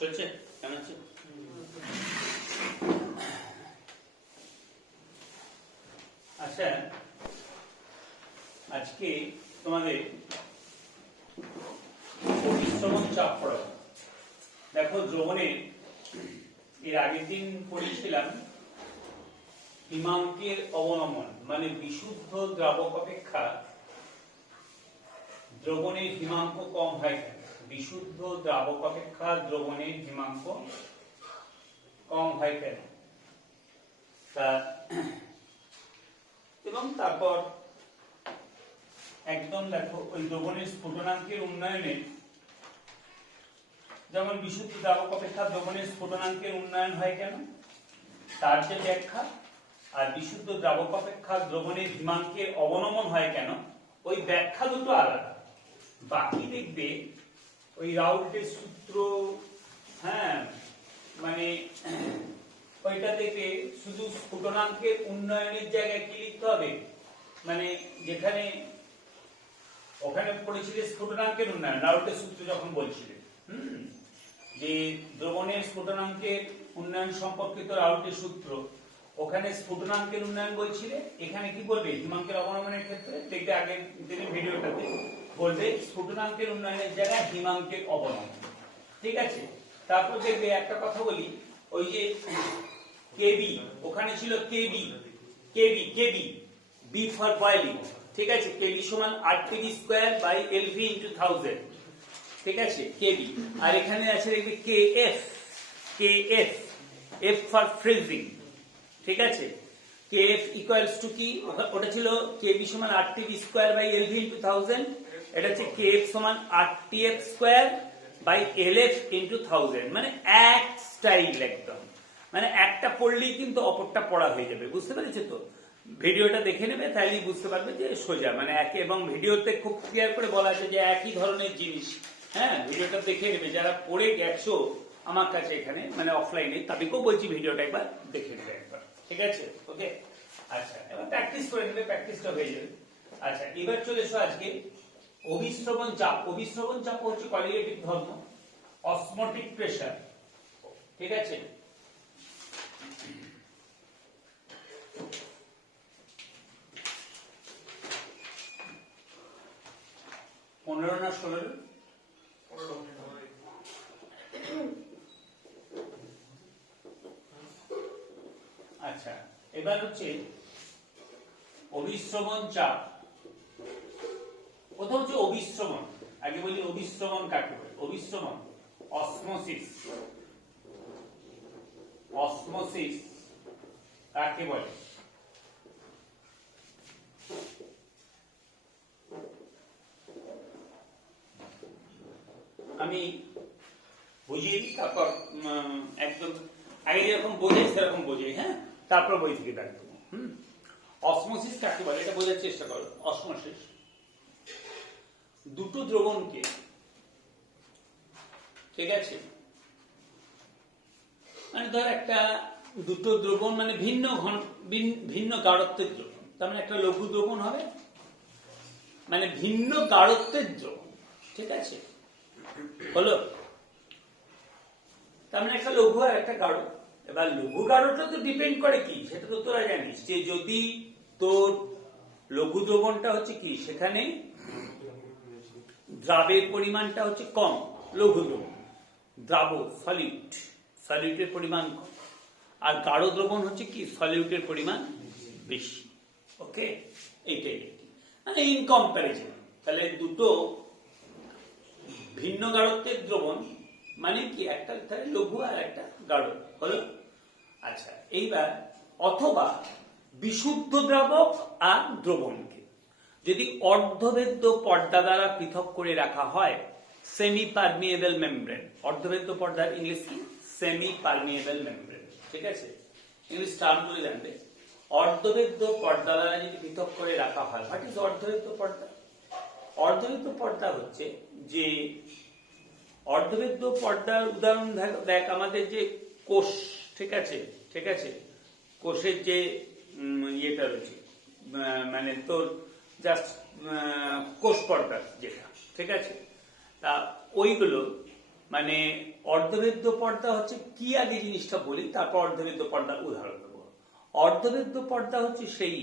চলছে কেমন আছে? আচ্ছা, আজকে তোমাদের অভিশ্রবণ চাপ পড়াবো। দেখো, দ্রবণের এর আগের দিন পড়েছিলাম হিমাঙ্কের অবনমন, মানে বিশুদ্ধ দ্রাবক অপেক্ষা দ্রবণের হিমাঙ্ক কম হয় কেন? বিশুদ্ধ দ্রাবক অপেক্ষা দ্রবণের হিমাঙ্ক কম হয় কেন? এবং তারপর একদম দেখো ওই দ্রবণের স্ফুটনাঙ্কের উন্নয়নে, যেমন বিশুদ্ধ দ্রাবক অপেক্ষা দ্রবণের স্ফুটনাঙ্কের উন্নয়ন হয় কেন তার যে ব্যাখ্যা, আর বিশুদ্ধ দ্রাবক অপেক্ষা দ্রবণের হিমাঙ্কের অবনমন হয় কেন ওই ব্যাখ্যা দুটো আলাদা। বাকি দেখবে ওই রাউল্টের সূত্র, হ্যাঁ মানে ওইটা দেখবে শুধু স্ফুটনাঙ্কের উন্নয়নের জায়গায় কি লিখতে হবে, মানে যেখানে ওখানে পড়েছিলে স্ফুটনাঙ্কের উন্নয়ন, রাউল্টের সূত্র যখন বলছিলে যে দ্রবণের স্ফুটনাঙ্কের উন্নয়ন সম্পর্কিত রাউল্টের সূত্র, ওখানে স্ফুটনাঙ্কের উন্নয়ন বলছিলে, এখানে কি বলবে হিমাঙ্কের অবনমনের ক্ষেত্রে দেখবে আগের দিনের ভিডিওটাতে বলবে স্ফুটনাঙ্কের উন্নয়নের জায়গায় হিমাঙ্কের অবনমন। ঠিক আছে, তারপর দেখবে একটা কথা বলি, ওই যে কেবি ওখানে ছিল KB KB KB B for boiling. ঠিক আছে, কেবি সমান RPD square by LV into 1000। ঠিক আছে, কেবি। আর এখানে আছে দেখবে KF, KF F for freezing. ঠিক আছে, কেএফ ইকুয়ালস টু কি, ওটা ছিল কেবি সমান RTV square by LV into 1000, এটা হচ্ছে কেএফ সমান RTF square by LF into 1000। মানে এক স্টাইল একদম, মানে একটা পড়লেই কিন্তু অপরটা পড়া হয়ে যাবে। বুঝতে পেরেছো তো? ভিডিওটা দেখে নেবে, তাহলেই বুঝতে পারবে যে সোজা মানে একে, এবং ভিডিওতে খুব ক্লিয়ার করে বলা আছে যে একই ধরনের জিনিস। হ্যাঁ, ভিডিওটা দেখে নেবে, যারা পড়ে গেছো আমার কাছে এখানে মানে অফলাইনে, তাদেরকেও বলছি ভিডিওটা একবার দেখে নেবে একবার। ঠিক আছে, ওকে। আচ্ছা, এবার প্র্যাকটিস করে নেবে, প্র্যাকটিসটা হয়ে যাবে। আচ্ছা, এবার চলে এসো আজকে অভিশ্রবণ চাপ। অভিশ্রবণ চাপ হচ্ছে কোয়ালিটেটিভ ধর্ম, অসমোটিক প্রেসার। ঠিক আছে, পনেরো না 16? আচ্ছা, এবার হচ্ছে অভিশ্রবণ চাপ। প্রথম হচ্ছে অভিশ্রবণ। আগে বলি অভিশ্রবণ কাকে বলে। অভিশ্রবণ অসমোসিস, অসমোসিস কাকে বলে? আমি বুঝিয়ে দিই, তারপর একদম আগে যেরকম বোঝাই সেরকম বোঝাই, হ্যাঁ, তারপর বই থেকে দেখবো। অসমোসিস কাকে বলে এটা বোঝার চেষ্টা করো। অসমোসিস দুটো দ্রবণকে, ঠিক আছে, মানে ধর একটা দুটো দ্রবণ মানে ভিন্ন ভিন্ন গাঢ়ত্বের দ্রবণ, তার মানে একটা লঘু দ্রবণ হবে, মানে ভিন্ন গাঢ়ত্বের দ্রবণ। ঠিক আছে, হলো, তার মানে একটা লঘু আর একটা গাঢ়। এবার লঘু গাঢ়টা তো ডিপেন্ড করে কি, সেটা তো তোরা জানিস, যে যদি তোর লঘু দ্রবণটা হচ্ছে কি, সেখানে দ্রাবের পরিমাণটা হচ্ছে কম, লঘু দ্রবণ, দ্রাব সলিউট, সলিউটের পরিমাণ কম, আর গাঢ় দ্রবণ হচ্ছে কি, সলিউটের পরিমাণ বেশি। ওকে, এইটাই মানে ইন কম্পারিজন। তাহলে দুটো ভিন্ন গাঢ়ত্বের দ্রবণ মানে কি, একটা লঘু আর একটা গাঢ়, হলো। আচ্ছা, এইবার অথবা বিশুদ্ধ দ্রাবক আর দ্রবণকে যদি অর্ধভেদ্য পর্দা দ্বারা পৃথক করে রাখা হয়, সেমি পারমিয়েবল মেমব্রেন। অর্ধভেদ্য পর্দার ইংলিশ কি? Semi permeable membrane. ঠিক আছে, ইংলিশ টার্ম বলে জানবে। অর্ধভেদ্য পর্দা দ্বারা যদি পৃথক করে রাখা হয়, হোয়াট ইজ অর্ধভেদ্য পর্দা? অর্ধভেদ্য পর্দা হচ্ছে যে, অর্ধভেদ্য পর্দার উদাহরণ দেখ আমাদের যে কোষ, ঠিক আছে, ঠিক আছে, কোষের যে ইয়েটা রয়েছে, মানে তোর জাস্ট কোষ পর্দা যেটা, ঠিক আছে, তা ওইগুলো মানে অর্ধবেদ্য পর্দা হচ্ছে কি, আগে জিনিসটা বলি, তারপর অর্ধবেদ্য পর্দার উদাহরণ দেবো। অর্ধবেদ্য পর্দা হচ্ছে সেই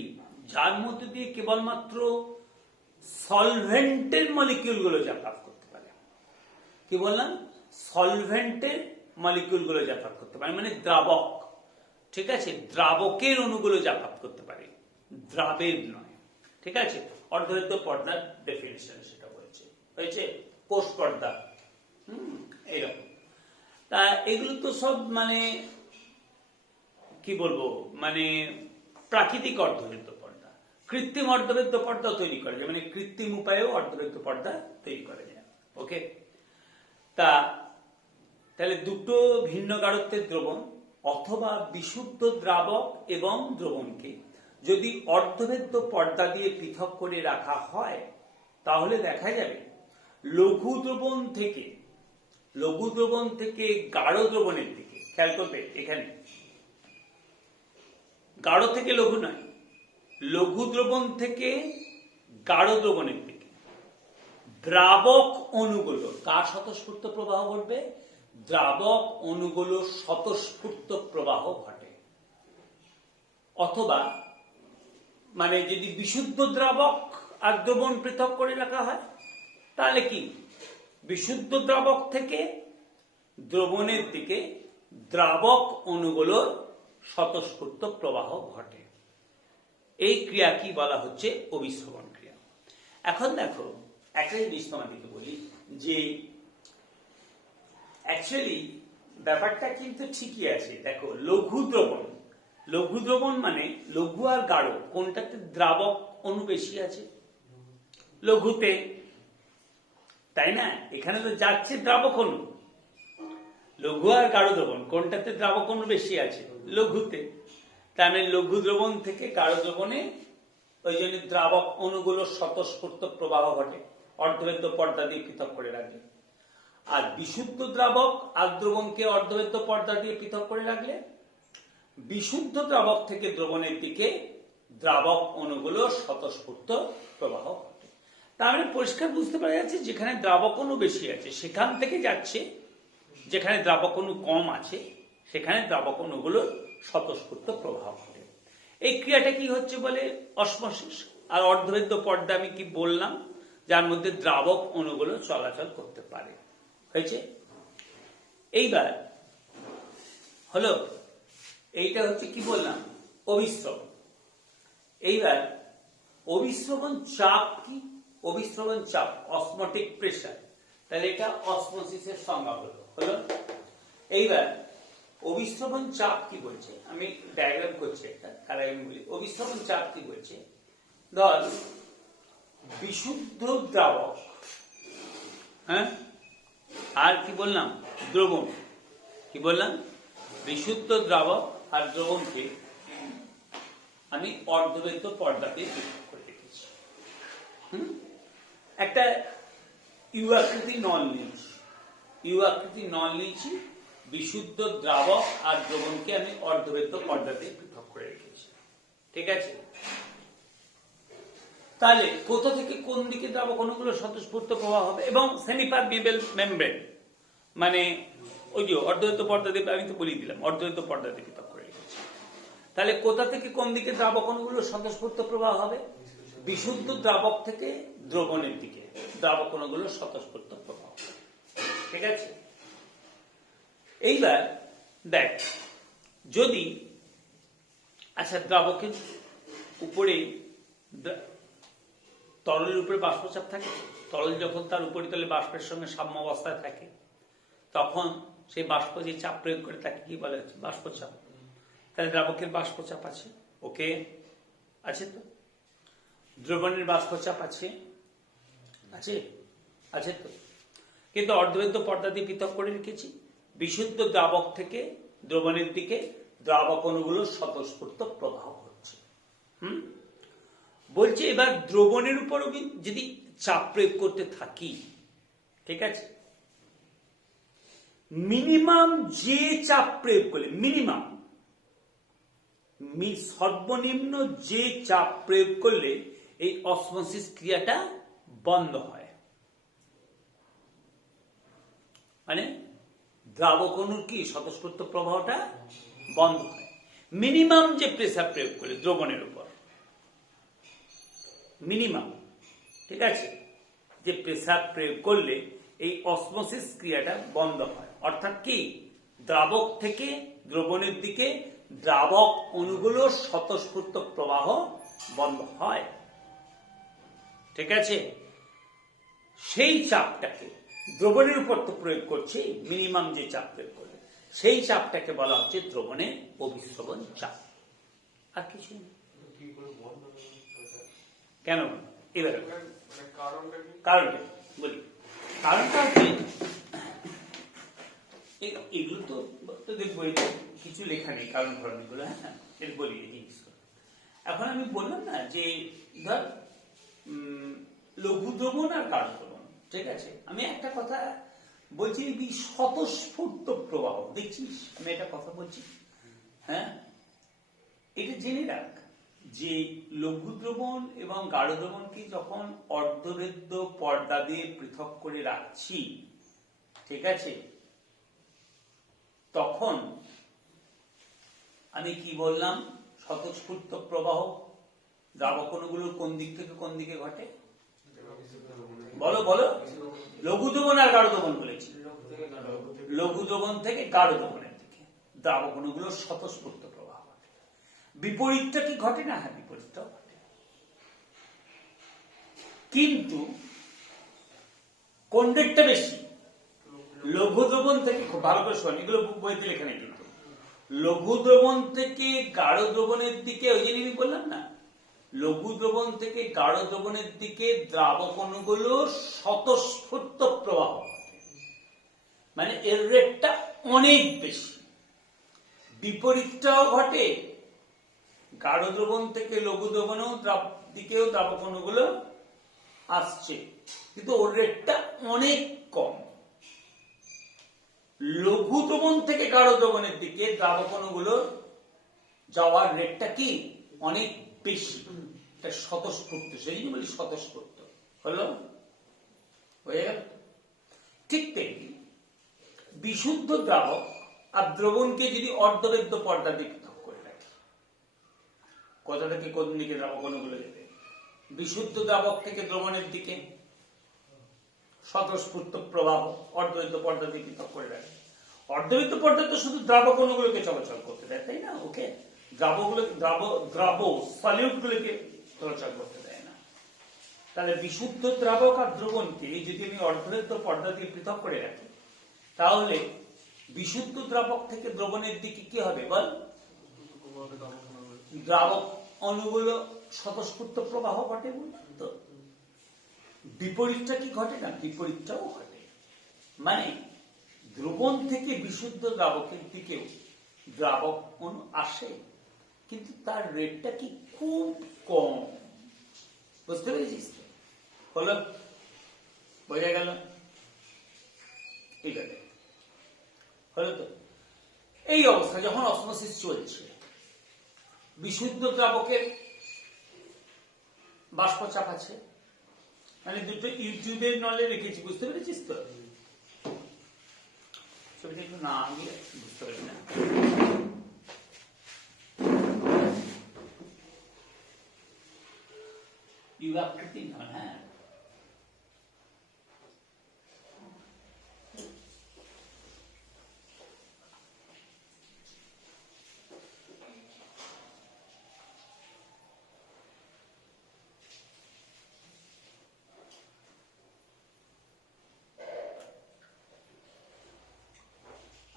যার মধ্যে দিয়ে কেবলমাত্র সলভেন্টের মলিকিউল গুলো যাতায়াত করতে পারে। কি বললাম? সলভেন্টের মলিকিউল গুলো যাতায়াত করতে পারে, মানে দ্রাবক, ঠিক আছে, দ্রাবকের অণুগুলো যাতায়াত করতে পারে, দ্রাবের নয়। ঠিক আছে, অর্ধবেদ্য পর্দার ডেফিনিশন সেটা বলছে, হয়েছে কোষ পর্দা। এইরকম। তা এগুলো তো সব মানে কি বলবো, মানে প্রাকৃতিক অর্ধবেদ্য পর্দা। কৃত্রিম অর্ধবেদ্য পর্দা তৈরি করা যায়, মানে কৃত্রিম উপায়েও অর্ধবেদ্য পর্দা তৈরি করা যায়। ওকে, তাহলে দুটো ভিন্ন গাঢ়ত্বের দ্রবণ অথবা বিশুদ্ধ দ্রাবক এবং দ্রবণকে যদি অর্ধবেদ্য পর্দা দিয়ে পৃথক করে রাখা হয়, তাহলে দেখা যাবে লঘু দ্রবণ থেকে গাঢ় দ্রবণের দিকে, খেয়াল করবে এখানে গাঢ় থেকে লঘু নয়, লঘু দ্রবণ থেকে গাঢ় দ্রবণের দিকে দ্রাবক অণুগুলো কার স্বতঃস্ফূর্ত প্রবাহ ঘটবে? দ্রাবক অণুগুলো স্বতঃস্ফূর্ত প্রবাহ ঘটে। অথবা মানে যদি বিশুদ্ধ দ্রাবক আর দ্রবণ পৃথক করে রাখা হয়, তাহলে কি বিশুদ্ধ দ্রাবক থেকে দ্রবণের দিকে দ্রাবক অণুগুলোর স্বতঃস্ফূর্ত প্রবাহ ঘটে। এই ক্রিয়া কি বলা হচ্ছে? অভিস্রবণ ক্রিয়া। এখন দেখো একটা জিনিস তোমাদেরকে বলি যে অ্যাকচুয়ালি ব্যাপারটা কিন্তু ঠিকই আছে। দেখো লঘু দ্রবণ মানে লঘু আর গাঢ় কোনটাতে দ্রাবক অণু বেশি আছে? লঘুতে, তাই না? এখানে তো যাচ্ছে দ্রাবক অণু। লঘু আর গাঢ় দ্রবণ কোনটাতে দ্রাবক অণু বেশি আছে? লঘুতে। তার মানে লঘু দ্রবণ থেকে গাঢ় দ্রবণে ওই জন্য দ্রাবক অণুগুলো স্বতঃস্ফূর্ত প্রবাহ ঘটে, অর্ধবেদ্য পর্দা দিয়ে পৃথক করে রাখলে। আর বিশুদ্ধ দ্রাবক আর দ্রবণকে অর্ধবেদ্য পর্দা দিয়ে পৃথক করে রাখলে বিশুদ্ধ দ্রাবক থেকে দ্রবণের দিকে দ্রাবক অণুগুলো স্বতঃস্ফূর্ত প্রবাহ ঘটে। তার মানে পরিষ্কার বুঝতে পারা যাচ্ছে যেখানে দ্রাবক অণু বেশি আছে সেখান থেকে যাচ্ছে, যেখানে দ্রাবক অণু কম আছে সেখানে দ্রাবক অণুগুলো স্বতঃস্ফূর্ত প্রবাহ ঘটে। এই ক্রিয়াটা কি হচ্ছে বলে? অসমোসিস। আর অর্ধবেদ্য পর্দা আমি কি বললাম? যার মধ্যে দ্রাবক অণুগুলো চলাচল করতে পারে। হয়েছে? এইবার হলো, এইটা হচ্ছে কি বললাম? অভিস্রবণ। এইবার অভিস্রবণ চাপ কি? অভিস্রবণ চাপ অসমোটিক প্রেসার। তাহলে এটা অসমোসিসের সংজ্ঞা হলো। এইবার অভিস্রবণ চাপ কি বলছে? আমি ডায়াগ্রাম করছি একটা, তার আগে আমি বলি অভিস্রবণ চাপ কি বলছে। ধর বিশুদ্ধ দ্রাবক, হ্যাঁ, আর কি বললাম? দ্রবণ। কি বললাম? বিশুদ্ধ দ্রাবক আর দ্রবণকে আমি অর্ধবেদ্য পর্দাতে পৃথক করে রেখেছি। একটা ইউ আকৃতি নল নিয়েছি, বিশুদ্ধ দ্রাবক আর দ্রবণকে আমি অর্ধবেদ্য পর্দাতে পৃথক করে রেখেছি। ঠিক আছে? তাহলে কোথা থেকে কোন দিকে দ্রাবক অণুগুলো স্বতঃস্ফূর্ত প্রবাহ হবে? এবং সেমিপারমিয়েবল মেমব্রেন, মানে ওই যে অর্ধবেদ্য পর্দা দিয়ে, আমি তো বলেই দিলাম অর্ধবেদ্য পর্দা দিয়ে পৃথক করে রেখেছি। তাহলে কোথা থেকে কোন দিকে দ্রাবক অণুগুলো স্বতঃস্ফূর্ত প্রবাহ হবে? বিশুদ্ধ দ্রাবক থেকে দ্রবণের দিকে দ্রাবক অণুগুলো স্বতঃস্ফূর্ত প্রবাহ। ঠিক আছে? এইবার দেখ, যদি আচ্ছা দ্রাবকের উপরে, তরলের উপরে বাষ্পচাপ থাকে, তরল যখন তার উপরিতলে বাষ্পের সঙ্গে সাম্য অবস্থায় থাকে তখন সেই বাষ্প যে চাপ প্রয়োগ করে তাকে কি বলা হচ্ছে? বাষ্পচাপ। তাহলে দ্রাবকের বাষ্পচাপ আছে, ওকে, আছে তো। দ্রবণের বাষ্পচাপ আছে, আছে তো। কিন্তু অর্ধবেদ্য পর্দা দিয়ে পৃথক করে রেখেছি। বিশুদ্ধ দ্রাবক থেকে দ্রবণের দিকে দ্রাবক অণুগুলো স্বতঃস্ফূর্ত প্রবাহ হচ্ছে। বলছে এবার দ্রবণের উপর যদি চাপ প্রয়োগ করতে থাকি, ঠিক আছে, মিনিমাম যে চাপ প্রয়োগ করলে, সর্বনিম্ন যে চাপ প্রয়োগ করলে এই অসমোসিস ক্রিয়াটা বন্ধ হয়। মানে দ্রাবক অণুর কি স্বতঃস্ফূর্ত প্রবাহটা বন্ধ হয়। মিনিমাম যে প্রেসার প্রয়োগ করে দ্রবণের উপর, মিনিমাম, ঠিক আছে, যে প্রেসার প্রয়োগ করলে এই অসমোসিস ক্রিয়াটা বন্ধ হয়। অর্থাৎ কি, দ্রাবক থেকে দ্রবণের দিকে দ্রাবক অণুগুলোর স্বতঃস্ফূর্ত প্রবাহ বন্ধ হয়, ঠিক আছে। সেই চাপটাকে দ্রবণের উপর তো প্রয়োগ করছে, মিনিমাম যে চাপ প্রয়োগ করবে সেই চাপটাকে বলা হচ্ছে দ্রবণের অভিস্রবণ চাপ, আর কিছু নেই। কেন এবারে কারণটা বলি। কারণটা হচ্ছে এগুলো তো দেখবো, কিছু লেখা নেই কারণ ধরনগুলো, হ্যাঁ এর বলি এই জিনিসগুলো। এখন আমি বললাম না যে ধর লঘু দ্রবণ আর গাঢ় দ্রবণ, ঠিক আছে। আমি একটা কথা বলছি, স্বতঃস্ফূর্ত প্রবাহ, দেখছিস আমি একটা কথা বলছি, হ্যাঁ এটা জেনে রাখ যে লঘু দ্রবণ এবং গাঢ় দ্রবণকে যখন অর্ধবেদ্য পর্দা দিয়ে পৃথক করে রাখছি, ঠিক আছে, তখন আমি কি বললাম, স্বতঃস্ফূর্ত প্রবাহ দ্রাবক অণুগুলোর কোন দিক থেকে কোন দিকে ঘটে, বলো বলো। লঘু দ্রবণ আর গাঢ় দ্রবণ বলেছি, লঘু দ্রবণ থেকে গাঢ় দ্রবণের দিকে দ্রাবক অণুগুলোর স্বতঃস্ফূর্ত প্রবাহ ঘটে। বিপরীতটা কি ঘটে না? হ্যাঁ, বিপরীতটাও ঘটে, কিন্তু কোন দিকটা বেশি? লঘু দ্রবণ থেকে, খুব ভালো করে শোন, এগুলো বইতে লেখা নেই, কিন্তু লঘু দ্রবণ থেকে গাঢ় দ্রবণের দিকে, ওই জন্য আমি বললাম না, লঘু দ্রবণ থেকে গাঢ় দ্রবণের দিকে দ্রাবক অণুগুলো স্বতঃস্ফূর্ত প্রবাহ, মানে এর রেটটা অনেক বেশি। বিপরীতটাও ঘটে, গাঢ় দ্রবণ থেকে লঘু দ্রবণেও দিকেও দ্রাবক অণুগুলো আসছে, কিন্তু ওর রেটটা অনেক কম। লঘু দ্রবণ থেকে গাঢ় দ্রবণের দিকে দ্রাবক অণুগুলো যাওয়ার রেটটা কি অনেক বেশি, এটা স্বতঃস্ফূর্ত, সেই জন্য বলি স্বতঃস্ফূর্ত। হলো, হয়ে গেল। ঠিক তেমনি বিশুদ্ধ দ্রাবক আর দ্রবণকে যদি অর্ধবেদ্য পর্দা দিয়ে পৃথক করে রাখি, কোথা থেকে কোন দিকে দ্রাবক অণুগুলো যেতে? বিশুদ্ধ দ্রাবক থেকে দ্রবণের দিকে স্বতঃস্ফূর্ত প্রবাহ অর্ধবেদ্য পর্দা দিয়ে পৃথক করে রাখে। অর্ধবেদ্য পর্দা তো শুধু দ্রাবক অণুগুলোকে চলাচল করতে দেয়, তাই না? ওকে, দ্রাব সলিউট গুলোকে চলাচল করতে দেয় না। তাহলে বিশুদ্ধ দ্রাবক আর দ্রবণকে যদি আমি অর্ধবেদ্য পর্দা দিয়ে পৃথক করে রাখি, তাহলে বিশুদ্ধ দ্রাবক থেকে দ্রবণের দিকে কি হবে বল? দ্রাবক অণুগুলো স্বতঃস্ফূর্ত প্রবাহ ঘটে, তো বিপরীতটা কি ঘটে না? বিপরীতটাও ঘটে। মানে দ্রবণ থেকে বিশুদ্ধ দ্রাবকের দিকেও দ্রাবক অণু আসে, কিন্তু তার রেটটা কি খুব কম। বুঝতে পেরেছিস? হলো, বোঝা গেল? এইভাবে হলো তো। এই অবস্থা যখন অসমোসিস চলছে, বিশুদ্ধ দ্রাবকের বাষ্পচাপ আছে, মানে দুটো ইউটিউবের নলে রেখেছি, বুঝতে পেরেছিস তো? ছবিটা একটু না আগে বুঝতে পারি না। আকৃতি নয়, হ্যাঁ,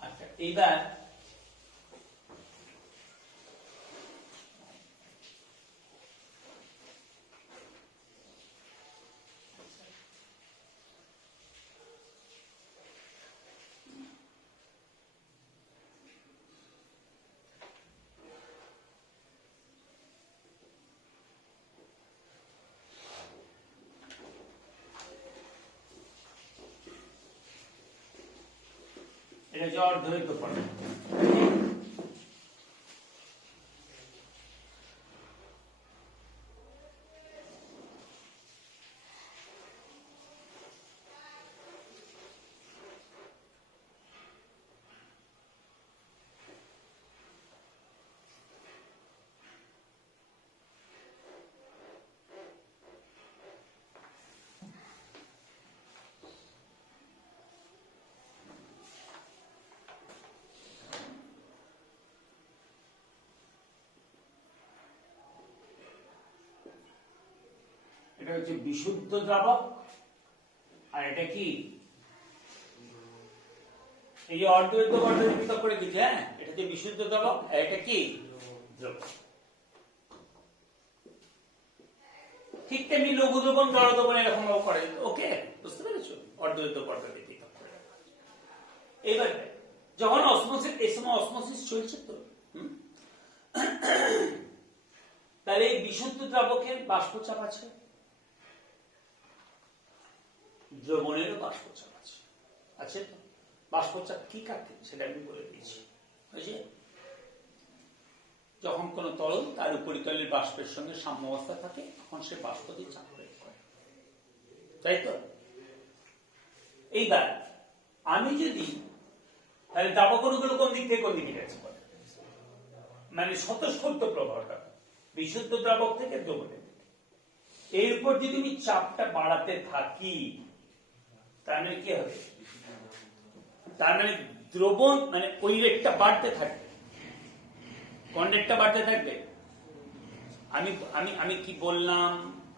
আচ্ছা। এইবার এটা যে অর্ধবেদ্য পর্দা, হচ্ছে বিশুদ্ধ দ্রাবক, আর এটা কি এই যে অর্ধদৈর্ঘ্য বর্ধনী পৃথক করে দিচ্ছে, হ্যাঁ এটা হচ্ছে বিশুদ্ধ দ্রাবক, আর এটা কি দ্রবক। ঠিক তেমনি লঘু দ্রবণ জড় দ্রবণ এরকম করে, ওকে বুঝতে পেরেছো? অর্ধদৈর্ঘ্য বর্ধনী পৃথক করে। এবার যখন অসমোসিস, এই সময় অসমোসিস চলছে তো, তাহলে এই বিশুদ্ধ দ্রাবকের বাষ্পচাপ আছে, দ্রবণেরও বাষ্পচাপ আছে, আছে তো? বাষ্পচাপ কি কাকে সেটা আমি বলে দিয়েছি। বুঝলে, যখন কোন তরল তার উপরিতলের বাষ্পের সঙ্গে সাম্যাবস্থা থাকে তখন সে বাষ্প দিয়ে চাপ প্রয়োগ করে, তাই তো? এইবার আমি যদি তাহলে দ্রাবক অণুগুলো কোন দিক থেকে কোন দিকে যাচ্ছে, মানে স্বতঃস্ফূর্ত প্রবাহটা বিশুদ্ধ দ্রাবক থেকে দ্রবণে, এর উপর যদি আমি চাপটা বাড়াতে থাকি তার মানে কি হবে? তার মানে দ্রবণ মানে ওই রেটটা বাড়তে থাকবে। কোন রেটটা বাড়তে থাকবে? আমি আমি আমি কি বললাম?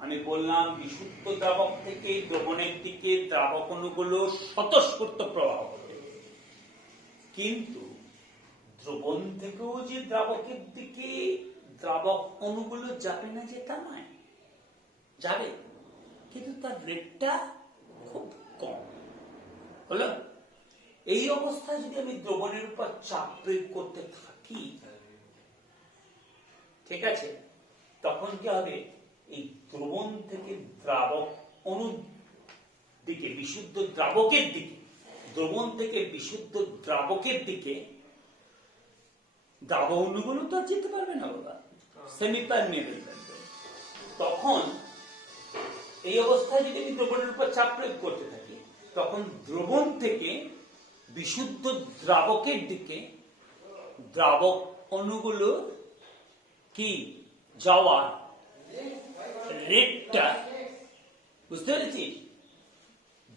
আমি বললাম বিশুদ্ধ দ্রাবক থেকে দ্রবণের দিকে দ্রাবক অণুগুলো স্বতঃস্ফূর্ত প্রবাহ করবে, কিন্তু দ্রবণ থেকেও যে দ্রাবকের দিকে দ্রাবক অণুগুলো যাবে না যে তা নয়, যাবে, কিন্তু তার রেটটা খুব কম। হলো, এই অবস্থায় যদি আমি দ্রবণের উপর চাপ প্রয়োগ করতে থাকি, ঠিক আছে, তখন কি হবে? এই দ্রবণ থেকে দ্রাবক অণুর দিকে, বিশুদ্ধ দ্রাবকের দিকে, দ্রবণ থেকে বিশুদ্ধ দ্রাবকের দিকে দ্রাবক অণুগুলো তো আর যেতে পারবে না বাবা, সেমি পারমিয়েবল থাকবে। তখন এই অবস্থায় যদি আমি দ্রবণের উপর চাপ প্রয়োগ করতে থাকি, তখন দ্রবণ থেকে বিশুদ্ধ দ্রাবকের দিকে দ্রাবক অণুগুলো কি যাওয়ার রেটটা, বুঝতে পেরেছিস?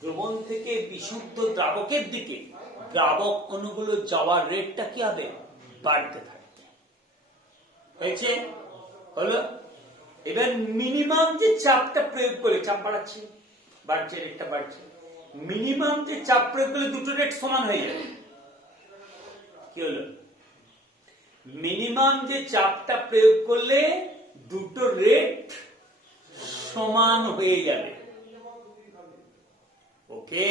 দ্রবণ থেকে বিশুদ্ধ দ্রাবকের দিকে দ্রাবক অণুগুলো যাওয়ার রেটটা কি হবে? বাড়তে থাকবে। হয়েছে? হলো, এবার মিনিমাম যে চাপটা প্রয়োগ করে, চাপ বাড়াচ্ছে, বাড়ছে, রেটটা বাড়ছে, মিনিমাম যে চাপ প্রয়োগ করলে দুটো রেট সমান হয়ে যাবে। কি হলো? মিনিমাম যে চাপটা প্রয়োগ করলে দুটো রেট সমান হয়ে যাবে, ওকে?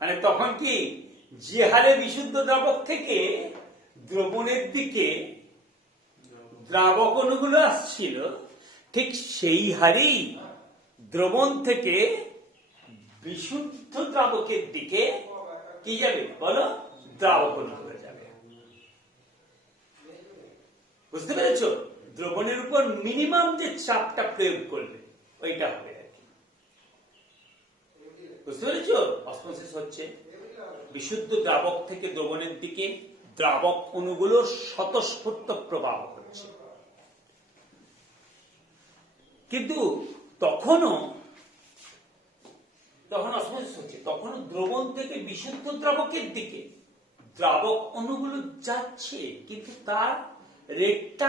মানে তখন কি যে হারে বিশুদ্ধ দ্রাবক থেকে দ্রবণের দিকে দ্রাবক অণুগুলো আসছিল, ঠিক সেই হারেই দ্রবণ থেকে বিশুদ্ধ দ্রাবকের দিকে কি যাবে বলো? দ্রাবক অণুগুলো যাবে। বুঝতে পেরেছো? দ্রবণের উপর মিনিমাম যে চাপটা প্রয়োগ করবে ওইটা হবে আর কি। বুঝতে পেরেছো? অসমোসিস হচ্ছে বিশুদ্ধ দ্রাবক থেকে দ্রবণের দিকে দ্রাবক অণুগুলো স্বতঃস্ফূর্ত প্রবাহ হচ্ছে, কিন্তু তখনও অসমোসিস হচ্ছে, তখনও দ্রবণ থেকে বিশুদ্ধ দ্রাবকের দিকে দ্রাবক অণুগুলো যাচ্ছে, কিন্তু তার রেটটা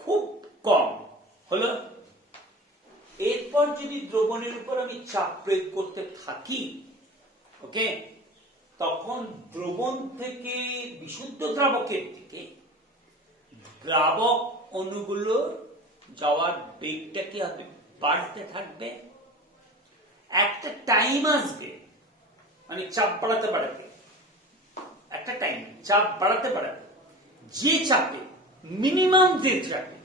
খুব কম। হলো, এরপর যদি দ্রবণের উপর আমি চাপ প্রয়োগ করতে থাকি, ওকে, তখন দ্রবণ থেকে বিশুদ্ধ দ্রাবকের দিকে দ্রাবক অণুগুলো যাওয়ার বেগটা কি হবে? বাড়তে থাকবে। একটা টাইম আসবে, মানে চাপ বাড়াতে বাড়াতে একটা টাইম চাপ বাড়াতে বাড়াতে যে চাপে, মিনিমাম যে চাপে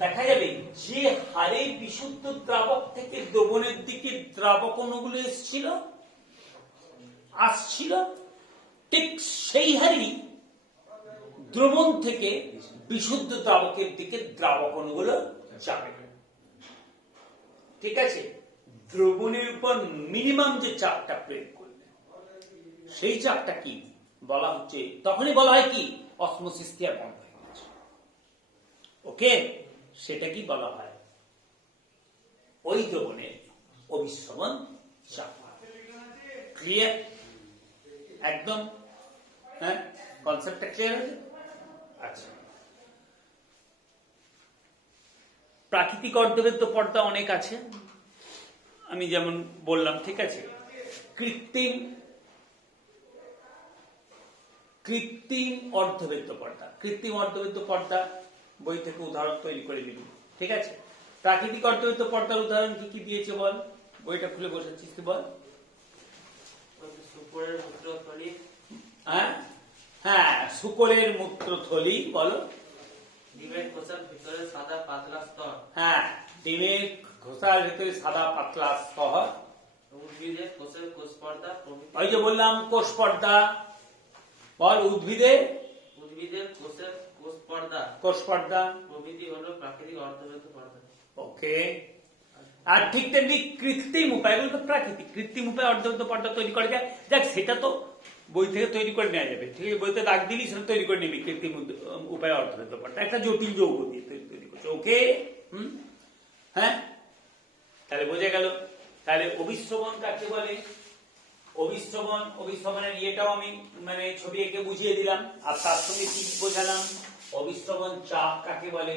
দেখা যাবে যে হারে বিশুদ্ধ দ্রাবক থেকে দ্রবণের দিকে দ্রাবক অণুগুলো আসছিল, ঠিক সেই হারেই দ্রবণ থেকে বিশুদ্ধ দ্রাবকের দিকে দ্রাবক অণুগুলো যাবে। ঠিক আছে? দ্রবণের উপর মিনিমাম যে চাপটা প্রয়োগ করবে সেই চাপটা কি বলা হচ্ছে? তখনই বলা হয় কি অসমোসিস ক্রিয়া বন্ধ হয়ে গেছে, ওকে? সেটা কি বলা হয়? ওই দ্রবণের অভিস্রবণ চাপ। ক্লিয়ার? একদম, হ্যাঁ, কনসেপ্টটা ক্লিয়ার হয়েছে? আচ্ছা, প্রাকৃতিক অর্ধবেদ্য পর্দা অনেক আছে, আমি যেমন বললাম, ঠিক আছে। কৃত্রিম অর্ধবেদ্য পর্দা, কৃত্রিম অর্ধবেদ্য পর্দা বই থেকে উদাহরণ তৈরি করে দিবি, ঠিক আছে। প্রাকৃতিক অর্ধবেদ্য পর্দার উদাহরণ কি কি দিয়েছে বল, বইটা খুলে বসাচ্ছিস তুই, বল। শুকরের মূত্রথলি। হ্যাঁ, শুকরের মূত্রথলি, বলো। ডিমের খোসার ভিতরে সাদা পাতলা স্তর। হ্যাঁ, ডিমের খোসার ভিতরে সাদা পাতলা স্তর। উদ্ভিদের কোষের কোষ পর্দা। ওই যে বললাম কোষ পর্দা, বল। উদ্ভিদের কোষের কোষ পর্দা। কোষ পর্দা প্রভৃতি হলো প্রাকৃতিক অর্ধবেদ্য পর্দা। ওকে। আর ঠিক তেমনি কৃত্রিম উপায়, এগুলো তো প্রাকৃতিক, কৃত্রিম উপায় অর্ধবেদ্য পর্দা তৈরি করা যায়। দেখ, সেটা তো বই থেকে তৈরি করে নেওয়া যাবে, ঠিক আছে। বইতে দাগ দিলি সেটা তৈরি করে নিবি, কৃত্রিম উপায় অর্ধবেদ্য পর্দা একটা জটিল যৌগ দিয়ে তৈরি করছে। ওকে, হ্যাঁ, তাহলে বোঝা গেল। তাহলে অভিশ্রবণ কাকে বলে? অভিশ্রবণের ইয়েটাও আমি মানে ছবি এঁকে বুঝিয়ে দিলাম, আর তার সঙ্গে কি বোঝালাম, অভিশ্রবণ চাপ কাকে বলে।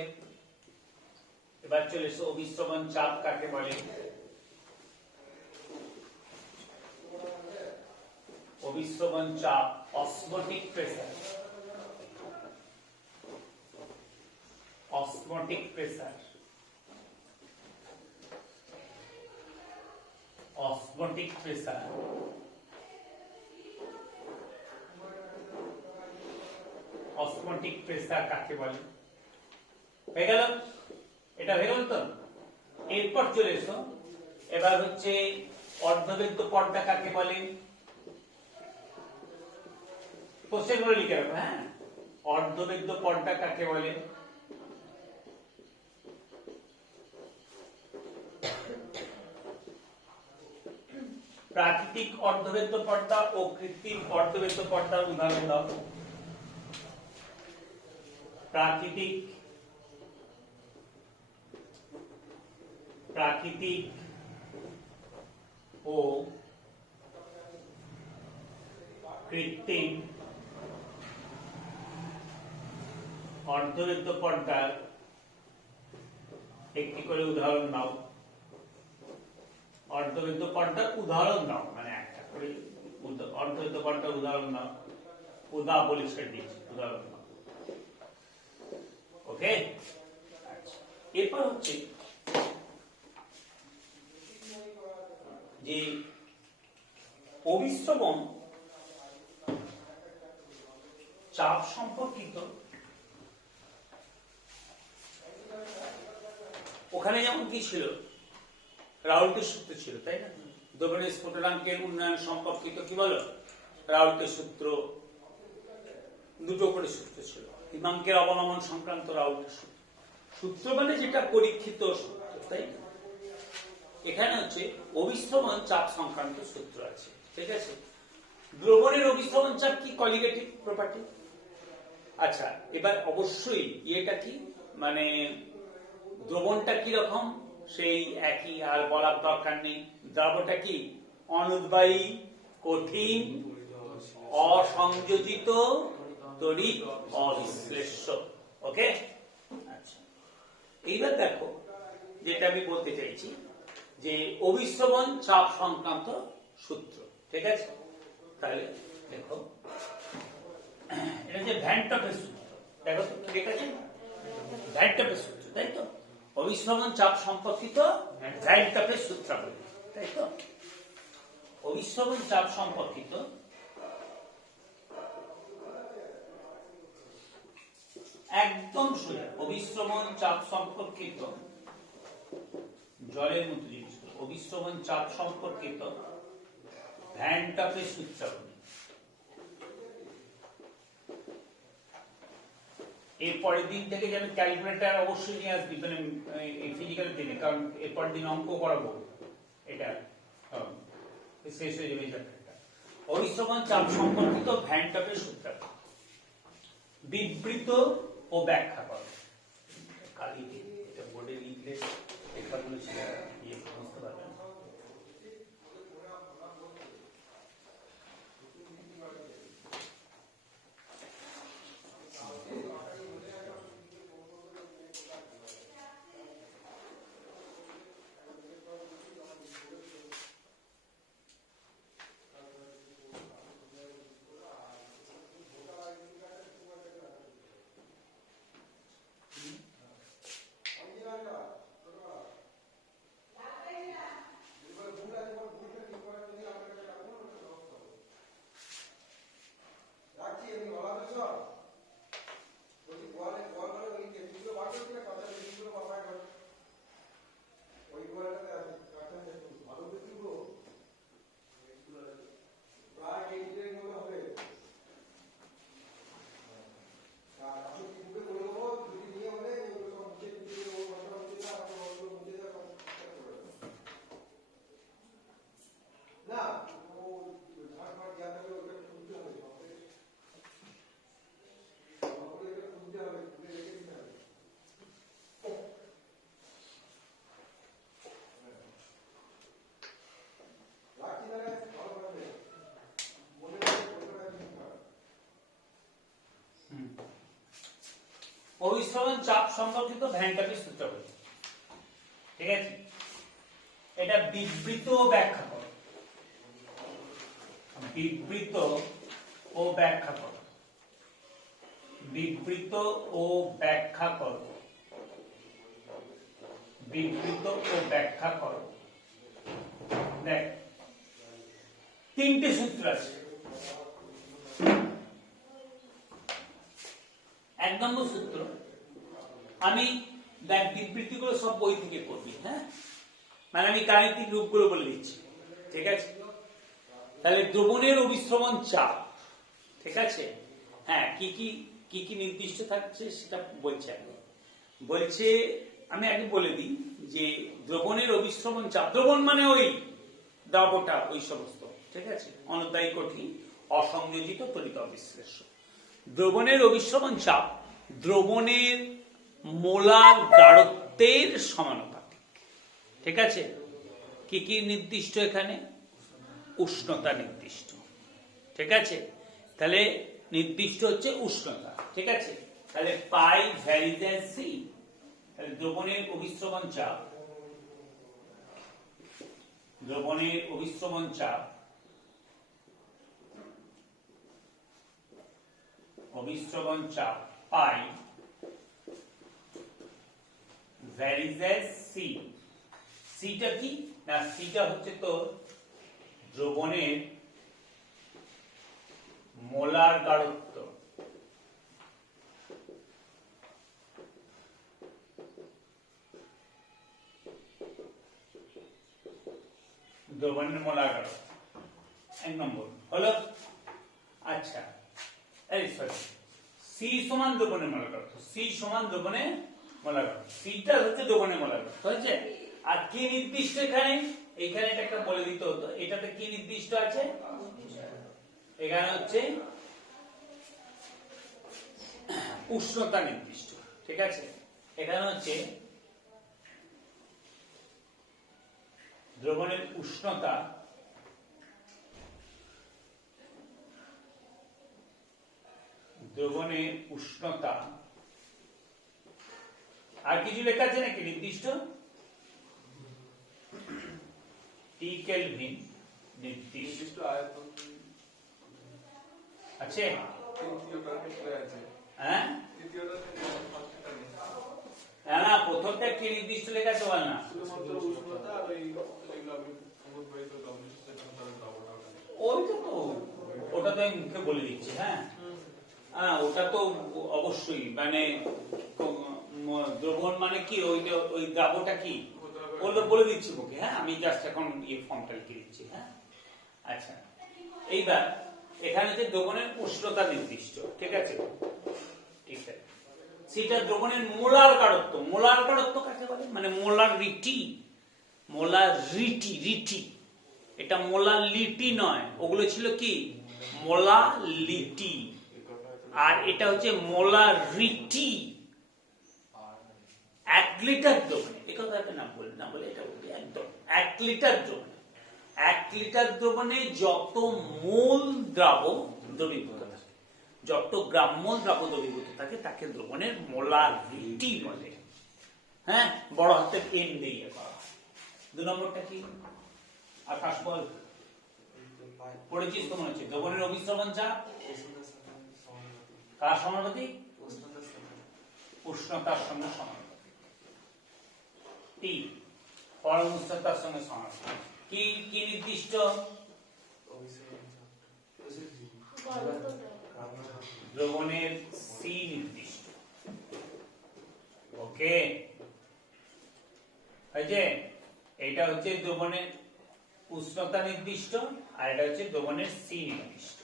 এবার চলে এসো, অভিশ্রবণ চাপ কাকে বলে। অভিশ্রবণ চাপ, osmotic pressure, osmotic pressure, osmotic pressure, osmotic pressure কাকে বলে। হয়ে গেল, এটা হয়ে গেল তো। এরপর চলে এসো, এবার হচ্ছে অর্ধবেদ্য পর্দা কাকে বলে। কোশ্চেন গুলো লিখে রাখো, হ্যাঁ। অর্ধবেদ্য পর্দা কাকে বলে? প্রাকৃতিক অর্ধবেদ্য পর্দা ও কৃত্রিম অর্ধবেদ্য পর্দার উদাহরণ দাও। প্রাকৃতিক ও কৃত্রিম অর্ধবেদ্য পর্দার একটি করে উদাহরণ দাও। অর্ধবেদ্য পর্দার উদাহরণ দাও, মানে একটা করে অর্ধবেদ্য পর্দার উদাহরণ দাও। পরিষ্কার দিচ্ছি, উদাহরণ দাও। ওকে, আচ্ছা। এরপর হচ্ছে যে অভিশ্রবণ চাপ সম্পর্কিত, ওখানে যেমন কি ছিল, রাউল্টের সূত্র ছিল, তাই না। দ্রবণের স্ফুটনাঙ্কের উন্নয়ন সম্পর্কিত কি বলো, রাউল্টের সূত্র, দুটো করে সূত্র ছিল। হিমাঙ্কের অবনমন সংক্রান্ত রাউল্টের সূত্র, সূত্র মানে যেটা পরীক্ষিত সূত্র, তাই না। এখানে হচ্ছে অভিশ্রবণ চাপ সংক্রান্ত সূত্র আছে, ঠিক আছে। দ্রবণের অভিশ্রবণ চাপ কি, কলিগেটিভ প্রপার্টি। আচ্ছা, এবার অবশ্যই ইয়েটা কি, মানে দ্রবণটা কি রকম সেই একই, আর বলার দরকার নেই। দ্রবণটা কি, অনুদ্বায়ী, কঠিন, অসংযোজিত, তড়িৎ, অবিশ্লেষ্য। ওকে, আচ্ছা। এইবার দেখো, যেটা আমি বলতে চাইছি যে অভিশ্রবণ চাপ সংক্রান্ত সূত্র, ঠিক আছে। তাহলে দেখো, এটা যে ভ্যান টপের সূত্র, দেখো তো ঠিক আছে, ভ্যান টপের সূত্র, তাই তো। অভিশ্রবণ চাপ সম্পর্কিত ভ্যান টপের সূত্রাবলী, তাই তো। অভিশ্রবণ চাপ সম্পর্কিত একদম সোজা, অভিশ্রবণ চাপ সম্পর্কিত জলের মতো জিনিস, অভিশ্রবণ চাপ সম্পর্কিত ভ্যান টপের সূত্রাবলী। এর পরের দিন থেকে যেন ক্যালকুলেটর অবশ্যই নিয়ে আসবি, মানে এই ফিজিক্যাল দিনে, কারণ এর পরের দিন অঙ্ক করাবো, এটা শেষ হয়ে যাবে চ্যাপ্টারটা। অভিশ্রবণ চাপ সম্পর্কিত ভ্যান টপের সূত্রাবলী, বিবৃত ও ব্যাখ্যা করো। কালি এটা বোর্ডে লিখলে লেখাগুলো ছিল ইয়ে বুঝতে পারবে না। অভিস্রবণ চাপ সম্পর্কিত ভ্যান ডার্বির সূত্রাবলী। ঠিক আছে, এটা বিবৃত ও ব্যাখ্যা করো, বিবৃত ও ব্যাখ্যা করো, বিবৃত ও ব্যাখ্যা করো, বিবৃত ও ব্যাখ্যা করো। দেখ, তিনটে সূত্র আছে। এক নম্বর সূত্র, আমি দেখ বিবৃতিগুলো সব বই থেকে করবি, হ্যাঁ, মানে আমি গাণিতিক রূপগুলো বলে দিচ্ছি। ঠিক আছে, তাহলে দ্রবণের অভিস্রবণ চাপ, ঠিক আছে, হ্যাঁ, কি কি নির্দিষ্ট থাকছে সেটা বলছে আগে। বলছে, আমি আগে বলে দিই যে দ্রবণের অভিস্রবণ চাপ, দ্রবণ মানে ওই দ্রবটা, ওই সমস্ত, ঠিক আছে, অনুদায়ী কঠিন অসংযোজিত তড়িৎ অবিশ্লেষ্য। দ্রবণের অভিস্রবণ চাপ দ্রবণের মোলার গাঢ়ত্বের সমানুপাতিক। ঠিক আছে, কি নির্দিষ্ট এখানে? উষ্ণতা নির্দিষ্ট। ঠিক আছে, তাহলে নির্দিষ্ট হচ্ছে উষ্ণতা। ঠিক আছে, তাহলে পাই ভ্যারিজ অ্যাজ সি। তাহলে দ্রবণের অভিস্রবণ চাপ, দ্রবণের অভিস্রবণ চাপ, অভিস্রবণ চাপ পাই ভ্যারিজ অ্যাজ সি। সিটা কি না, সিটা হচ্ছে তো দ্রবণের মোলার গাঢ়ত্ব, দ্রবণের মোলার গাঢ়ত্ব। এক নম্বর হলো। আচ্ছা, এই সরি, সি সমান দ্রবণের মোলার গাঢ়ত্ব, সি সমান দ্রবণের মোলার গাঢ়ত্ব, সিটা হচ্ছে দ্রবণের মোলার গাঢ়ত্ব, হয়েছে। আর কি নির্দিষ্ট এখানে? এইখানে এটা একটা বলে দিতে হতো, এটাতে কি নির্দিষ্ট আছে? এখানে হচ্ছে উষ্ণতা নির্দিষ্ট। ঠিক আছে, এখানে হচ্ছে দ্রবণের উষ্ণতা, দ্রবণের উষ্ণতা। আর কিছু লেখা আছে নাকি নির্দিষ্ট? টি কেলভিন নির্দিষ্ট আয়তন আছে, তৃতীয়টার ক্ষেত্রে আছে। হ্যাঁ, তৃতীয়টার ক্ষেত্রে ফার্স্টটা নেই। না, প্রথমটা কি নির্দিষ্ট লেখা আছে বল না? শুধুমাত্র উষ্ণতা আর ওই যেগুলো আমি অঙ্গনবাহিত গবেষণা সেন্টারের দাবটা নেই। ওইটা তো, ওটা তো আমি মুখে বলে দিচ্ছি। হ্যাঁ, হ্যাঁ, ওটা তো অবশ্যই, মানে দ্রবণ মানে কি, ওই দ্রাবটা কি ওটা বলে দিচ্ছি মুখে। হ্যাঁ, আমি জাস্ট এখন এই ফর্মটা লিখে দিচ্ছি। হ্যাঁ, আচ্ছা, এইবার এখানে যে দ্রবণের উষ্ণতা নির্দিষ্ট। ঠিক আছে, ঠিক আছে, সেটা দ্রবণের মোলার গাঢ়ত্ব। মোলার গাঢ়ত্ব কাকে বলে? মানে মোলার রিটি, মোলার রিটি, রিটি, এটা মোলার লিটি নয়, ওগুলো ছিল কি মোলা লিটি, আর এটা হচ্ছে মোলার রিটি। 1 লিটার দ্রবণে, এই কথাটা না বলে এটা বলবি একদম। 1 লিটার দ্রবণে, 1 লিটার দ্রবণে যত মোল দ্রাব দ্রবীভূত থাকে, যত গ্রাম মোল দ্রাব দ্রবীভূত থাকে, তাকে দ্রবণের মোলার রিটি বলে। হ্যাঁ, বড় হাতের এন দিয়ে করা। 2 নম্বরটা কি? আকাশ বল, পড়েছিস তো মনে হচ্ছে। দ্রবণের অভিস্রবণ চাপ কার সমানুপাতিক? উষ্ণতার সঙ্গে সমানুপাতিক। টি পরম উষ্ণতার সঙ্গে সমানুপাতিক। কি নির্দিষ্ট? দ্রবণের সি নির্দিষ্ট। ওকে, হয়েছে। এটা হচ্ছে দ্রবণের উষ্ণতা নির্দিষ্ট, আর এটা হচ্ছে দ্রবণের সি নির্দিষ্ট।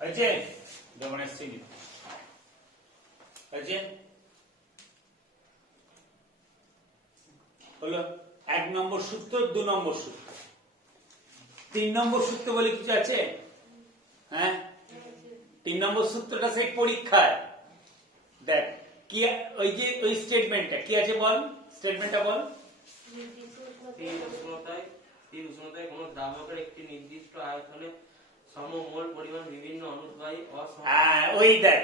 হয়েছে, দ্রবণের সি নির্দিষ্ট হয়েছে। হলো 1 নম্বর সূত্র। 2 নম্বর সূত্র, 3 নম্বর সূত্র বলে কিছু আছে? হ্যাঁ, 3 নম্বর সূত্রটা সেই পরীক্ষায় দেখ কি, ওই যে ওই স্টেটমেন্টটা কি আছে বল, স্টেটমেন্টটা বল। স্থির উষ্ণতায় কোন দ্রাবকের একটি নির্দিষ্ট আয়তনে সমমোল পরিমাণ বিভিন্ন অনুদ্বায়ী হ্যাঁ, ওই দেখ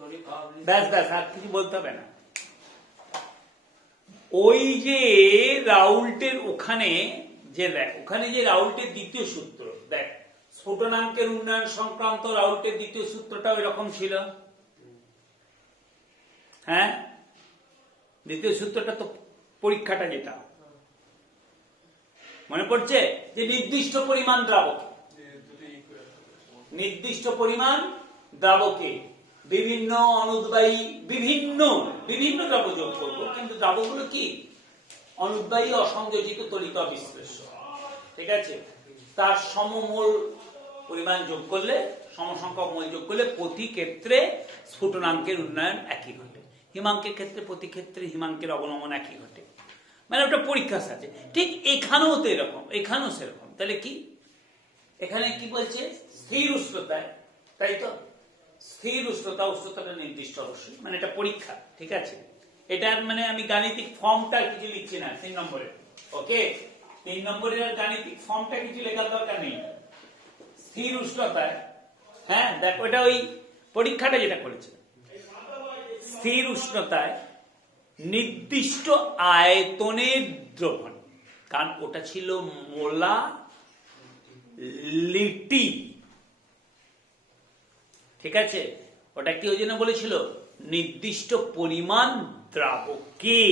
তড়িৎ অবিশ্লেষ্য ব্যাস ব্যাস, আর কিছু বলতে হবে না। ওই যে রাউল্টের ওখানে যে দেখ, ওখানে যে রাউল্টের দ্বিতীয় সূত্র দেখ, স্ফুটনাঙ্কের উন্নয়ন সংক্রান্ত রাউল্টের দ্বিতীয় সূত্রটাও এরকম ছিল। হ্যাঁ, দ্বিতীয় সূত্রটা তো পরীক্ষাটা যেটা মনে পড়ছে, যে নির্দিষ্ট পরিমাণ দ্রাবকে, যে দুটো ইকুয়াল নির্দিষ্ট পরিমাণ দ্রাবকে বিভিন্ন অনুদ্বায়ী বিভিন্ন বিভিন্ন দ্রব্য যোগ করবো, কিন্তু দ্রাবকগুলো কি অনুদ্বায়ী অসংযোজিত তড়িৎ অবিশ্লেষ্য, ঠিক আছে। তার সমমোল পরিমাণ যোগ করলে, সমসংখ্যক মোল যোগ করলে প্রতি ক্ষেত্রে স্ফুটনাঙ্কের উন্নয়ন একই ঘটে, হিমাঙ্কের ক্ষেত্রে প্রতি ক্ষেত্রে হিমাঙ্কের অবনমন একই ঘটে, মানে ওটা পরীক্ষা আছে। ঠিক এখানেও তো এরকম, এখানেও সেরকম। তাহলে কি এখানে কি বলছে, স্থির উষ্ণতায়, তাই তো, স্থির উষ্ণতা, উষ্ণতাটা নির্দিষ্ট অবশ্যই, মানে এটা পরীক্ষা, ঠিক আছে। এটার মানে আমি গাণিতিক ফর্মটা কিছু লিখছি না 3 নম্বরে, ওকে। 3 নম্বরের আর গাণিতিক ফর্মটা কিছু লেখার দরকার নেই। স্থির উষ্ণতায়, হ্যাঁ দেখো, এটা ওই পরীক্ষাটা যেটা করেছে, স্থির উষ্ণতায় নির্দিষ্ট আয়তনের দ্রবণ, কারণ ওটা ছিল মোলালিটি, ঠিক আছে। ওটা কি ওই জন্য বলেছিল, নির্দিষ্ট পরিমাণ দ্রাবকে,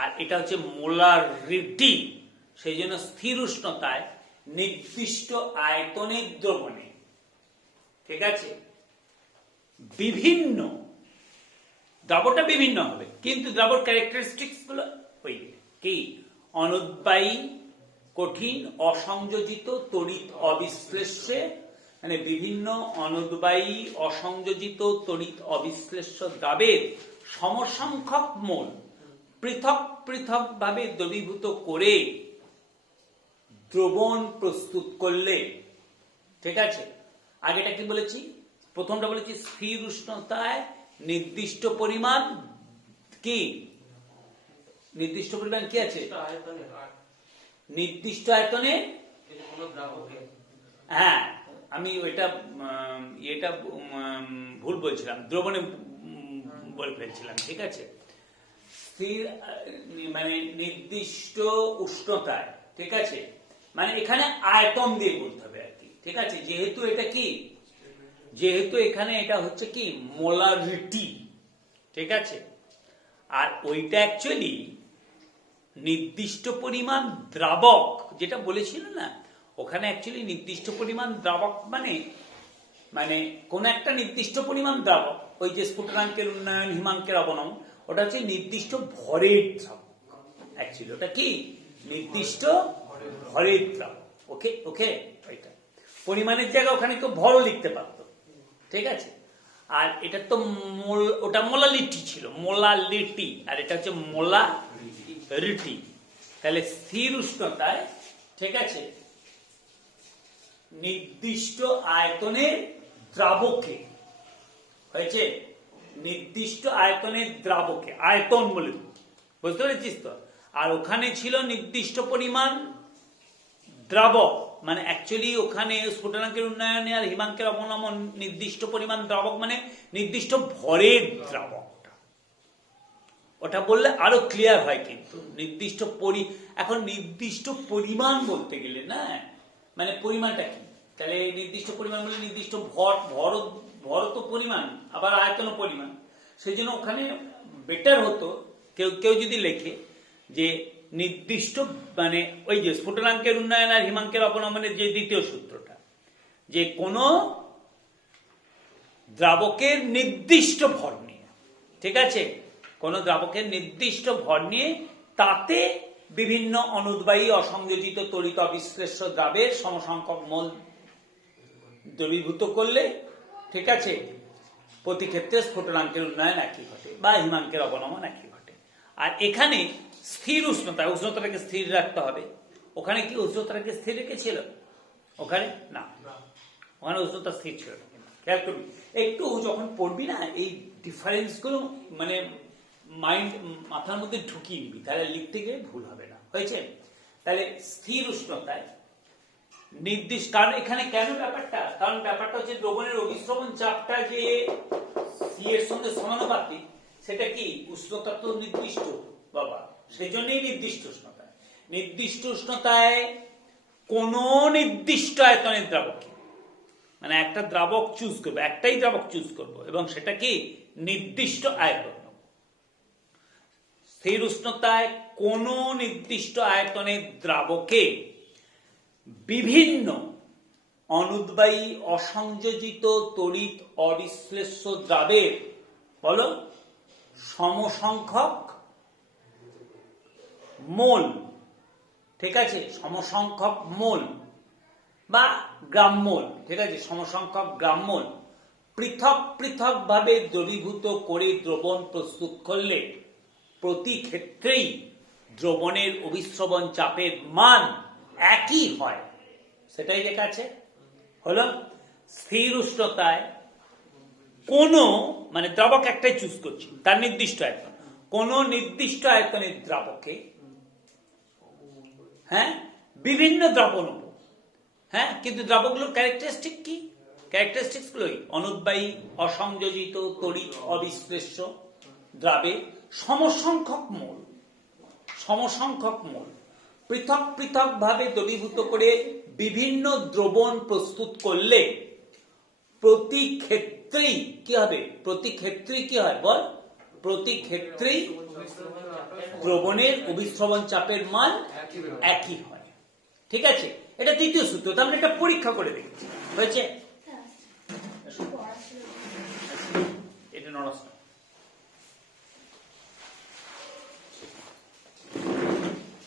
আর এটা হচ্ছে মোলারিটি, সেই জন্য স্থির উষ্ণতায় নির্দিষ্ট আয়তনের দ্রবণে, ঠিক আছে, বিভিন্ন দ্রাবকটা বিভিন্ন হবে, কিন্তু দ্রাবক ক্যারেক্টারিস্টিক্স গুলো ওই কি অনুদ্বায়ী কঠিন অসংযোজিত তড়িৎ অবিশ্লেষ্যে, মানে বিভিন্ন অনুদ্বায়ী অসংযোজিত তড়িৎ অবিশ্লেষ্য দ্রাবের সমসংখ্যক মোল পৃথক পৃথক ভাবে দ্রবীভূত করে দ্রবণ প্রস্তুত করলে, ঠিক আছে। আগেটা কি বলেছি, প্রথমটা বলেছি স্থির উষ্ণতায় নির্দিষ্ট পরিমাণ কি, নির্দিষ্ট পরিমাণ কি আছে, আয়তনে নির্দিষ্ট আয়তনে, কোন দ্রাবকে, হ্যাঁ আমি ওইটা এটা ভুল বলছিলাম, দ্রবণে বলে ফেলছিলাম, ঠিক আছে। স্থির মানে নির্দিষ্ট উষ্ণতায়, ঠিক আছে, মানে এখানে আয়তন দিয়ে বলতে হবে আর কি, ঠিক আছে। যেহেতু এটা কি, যেহেতু এখানে এটা হচ্ছে কি মোলারিটি, ঠিক আছে, আর ওইটা অ্যাকচুয়ালি নির্দিষ্ট পরিমাণ দ্রাবক যেটা বলেছিল না, ওখানে অ্যাকচুয়ালি নির্দিষ্ট পরিমাণ দ্রাবক মানে মানে কোন একটা নির্দিষ্ট পরিমাণ দ্রাবক, ওই যে স্ফুটনাঙ্কের উন্নয়ন হিমাঙ্কের অবনমন, ওটা হচ্ছে নির্দিষ্ট ভরের দ্রাবক, অ্যাকচুয়ালি ওটা কি নির্দিষ্ট ভরের দ্রাবক, ওকে ওকে। ওইটা পরিমাণের জায়গায় ওখানে কেউ ভরও লিখতে পারতো, ঠিক আছে। আর এটা তো ওটা মোলালিটি ছিল, মোলালিটি, আর এটা হচ্ছে মোলারিটি। তাহলে স্থির উষ্ণতায়, ঠিক আছে, নির্দিষ্ট আয়তনের দ্রাবকে হয়েছে, নির্দিষ্ট আয়তনের দ্রাবকে, আয়তন বলে, বুঝতে পেরেছিস তো। আর ওখানে ছিল নির্দিষ্ট পরিমাণ দ্রাবক, মানে অ্যাকচুয়ালি ওখানে স্ফুটনাঙ্কের উন্নয়নে আর হিমাঙ্কের অবনমন নির্দিষ্ট পরিমাণ দ্রাবক মানে নির্দিষ্ট ভরের দ্রাবকটা, ওটা বললে আরো ক্লিয়ার হয়। কিন্তু নির্দিষ্ট এখন নির্দিষ্ট পরিমাণ বলতে গেলে না, মানে পরিমাণটা কি, তাহলে নির্দিষ্ট পরিমাণ বলে নির্দিষ্ট ভর তো পরিমাণ, আবার আয়তন পরিমাণ, সেই জন্য ওখানে বেটার হতো কেউ কেউ যদি লেখে যে নির্দিষ্ট, মানে ওই যে স্ফুটনাঙ্কের উন্নয়ন আর হিমাঙ্কের অবনমনের যে দ্বিতীয় সূত্রটা, যে কোন দ্রাবকের নির্দিষ্ট ভর নিয়ে, ঠিক আছে, কোন দ্রাবকের নির্দিষ্ট ভর নিয়ে তাতে বিভিন্ন অনুদ্বায়ী অসংযোজিত তড়িৎ অবিশ্লেষ্য দ্রাবের সমসংখ্যক মোল দ্রবীভূত করলে, ঠিক আছে, প্রতি ক্ষেত্রে স্ফুটনাঙ্কের উন্নয়ন একই ঘটে বা হিমাঙ্কের অবনমন একই ঘটে। আর এখানে স্থির উষ্ণতা, উষ্ণতাটাকে স্থির রাখতে হবে। ওখানে কি উষ্ণতাটাকে স্থির রেখেছিল? ওখানে না, ওখানে উষ্ণতা স্থির ছিল না। খেয়াল করবি একটু, যখন পড়বি না এই ডিফারেন্স গুলো, মানে মাথার মধ্যে ঢুকিয়ে নিবি, তাহলে লিখতে গিয়ে ভুল হবে না, হয়েছে। তাহলে স্থির উষ্ণতায় নির্দিষ্ট, কারণ এখানে কেন ব্যাপারটা, কারণ ব্যাপারটা হচ্ছে দ্রবণের অভিস্রবণ চাপটা যে সি এর সঙ্গে সমানুপাতিক, সেটা কি উষ্ণতা তো নির্দিষ্ট বাবা, সেজন্যই নির্দিষ্ট উষ্ণতায়, নির্দিষ্ট উষ্ণতায় কোন নির্দিষ্ট আয়তনের দ্রাবকে, মানে একটা দ্রাবক চুজ করবো, একটাই দ্রাবক চুজ করবো এবং সেটা কি নির্দিষ্ট আয়তন। স্থির উষ্ণতায় কোন নির্দিষ্ট আয়তনের দ্রাবকে বিভিন্ন অনুদ্বায়ী অসংযোজিত তড়িৎ অবিশ্লেষ্য দ্রাবের বলো সমসংখ্যক মোল, ঠিক আছে, সমসংখ্যক মোল বা গ্রাম মোল, ঠিক আছে, সমসংখ্যক গ্রাম মোল পৃথক পৃথক ভাবে দ্রবীভূত করে দ্রবণ প্রস্তুত করলে প্রতি ক্ষেত্রেই দ্রবণের অভিস্রবণ চাপের মান একই হয়। সেটাই লেখা আছে, হলো স্থির উষ্ণতায় কোন, মানে দ্রাবক একটাই চুজ করছি, তার নির্দিষ্ট আয়তন, কোন নির্দিষ্ট আয়তনের দ্রাবকে, হ্যাঁ, বিভিন্ন দ্রবণ, হ্যাঁ, কিন্তু দ্রাবকগুলোর ক্যারেক্টারিস্টিক কি, ক্যারেক্টারিস্টিক্স গুলোই অনুদ্বায়ী অসংযোজিত তড়িৎ অবিশ্লেষ্য দ্রাবে সমসংখ্যক মোল, সমসংখ্যক মোল পৃথক পৃথক ভাবে দ্রবীভূত করে বিভিন্ন দ্রবণ প্রস্তুত করলে প্রতি ক্ষেত্রেই কি হবে, প্রতি ক্ষেত্রেই কি হয় বল, প্রতি ক্ষেত্রেই দ্রবণের অভিস্রবণ চাপের মান একই হয়। ঠিক আছে, এটা দ্বিতীয় সূত্র, তার মানে এটা পরীক্ষা করে দেখেছি, হয়েছে। এটা নড়াস না।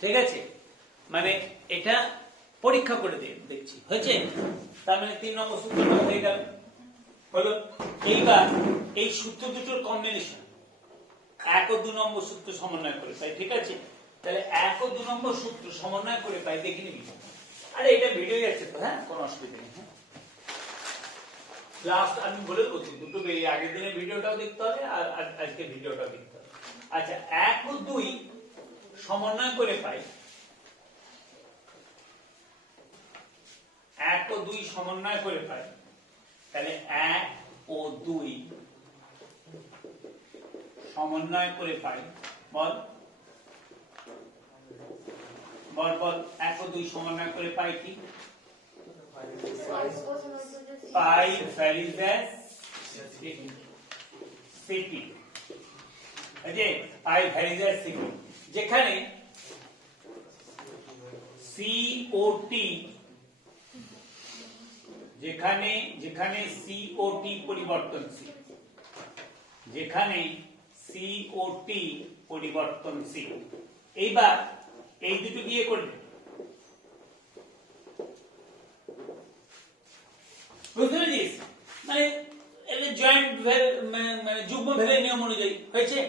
ঠিক আছে, মানে এটা পরীক্ষা করে দেখছি, হয়েছে। তার মানে 3 নম্বর সূত্রটা হয়ে গেল, হলো। এইবার এই সূত্র দুটোর কম্বিনেশন 1 ও 2 নম্বর সূত্র সমন্বয় করে পাই, ঠিক আছে। তাহলে 1 ও 2 নম্বর সূত্র সমন্বয় করে পাই, দেখে নিবি। আরে এটা ভিডিও আছে তো, হ্যাঁ, কোনো অসুবিধা নেই। লাস্ট আমি বলে বলছি, দুটো আগের দিনের ভিডিওটাও দেখতে হবে আর আজকে ভিডিওটাও দেখতে হবে। আচ্ছা, 1 ও 2 সমন্বয় করে পাই, 1 ও 2 সমন্বয় করে পাই, তাহলে 1 ও 2 সমন্বয় করে পাই, বল বল বল, 1 ও 2 সমন্বয় করে পাই কি, পাই ভ্যারিজ অ্যাজ সিপি, পাই ভ্যারিজ অ্যাজ সিপি, যেখানে সিওটি, যেখানে যেখানে সিওটি পরিবর্তনশীল, যেখানে সিওটি পরিবর্তনশীল। এইবার এই দুটো গিয়ে করবে, বুঝতে পেরেছিস, মানে জয়েন্ট মানে যুগ্ম ভেলের নিয়ম অনুযায়ী, হয়েছে।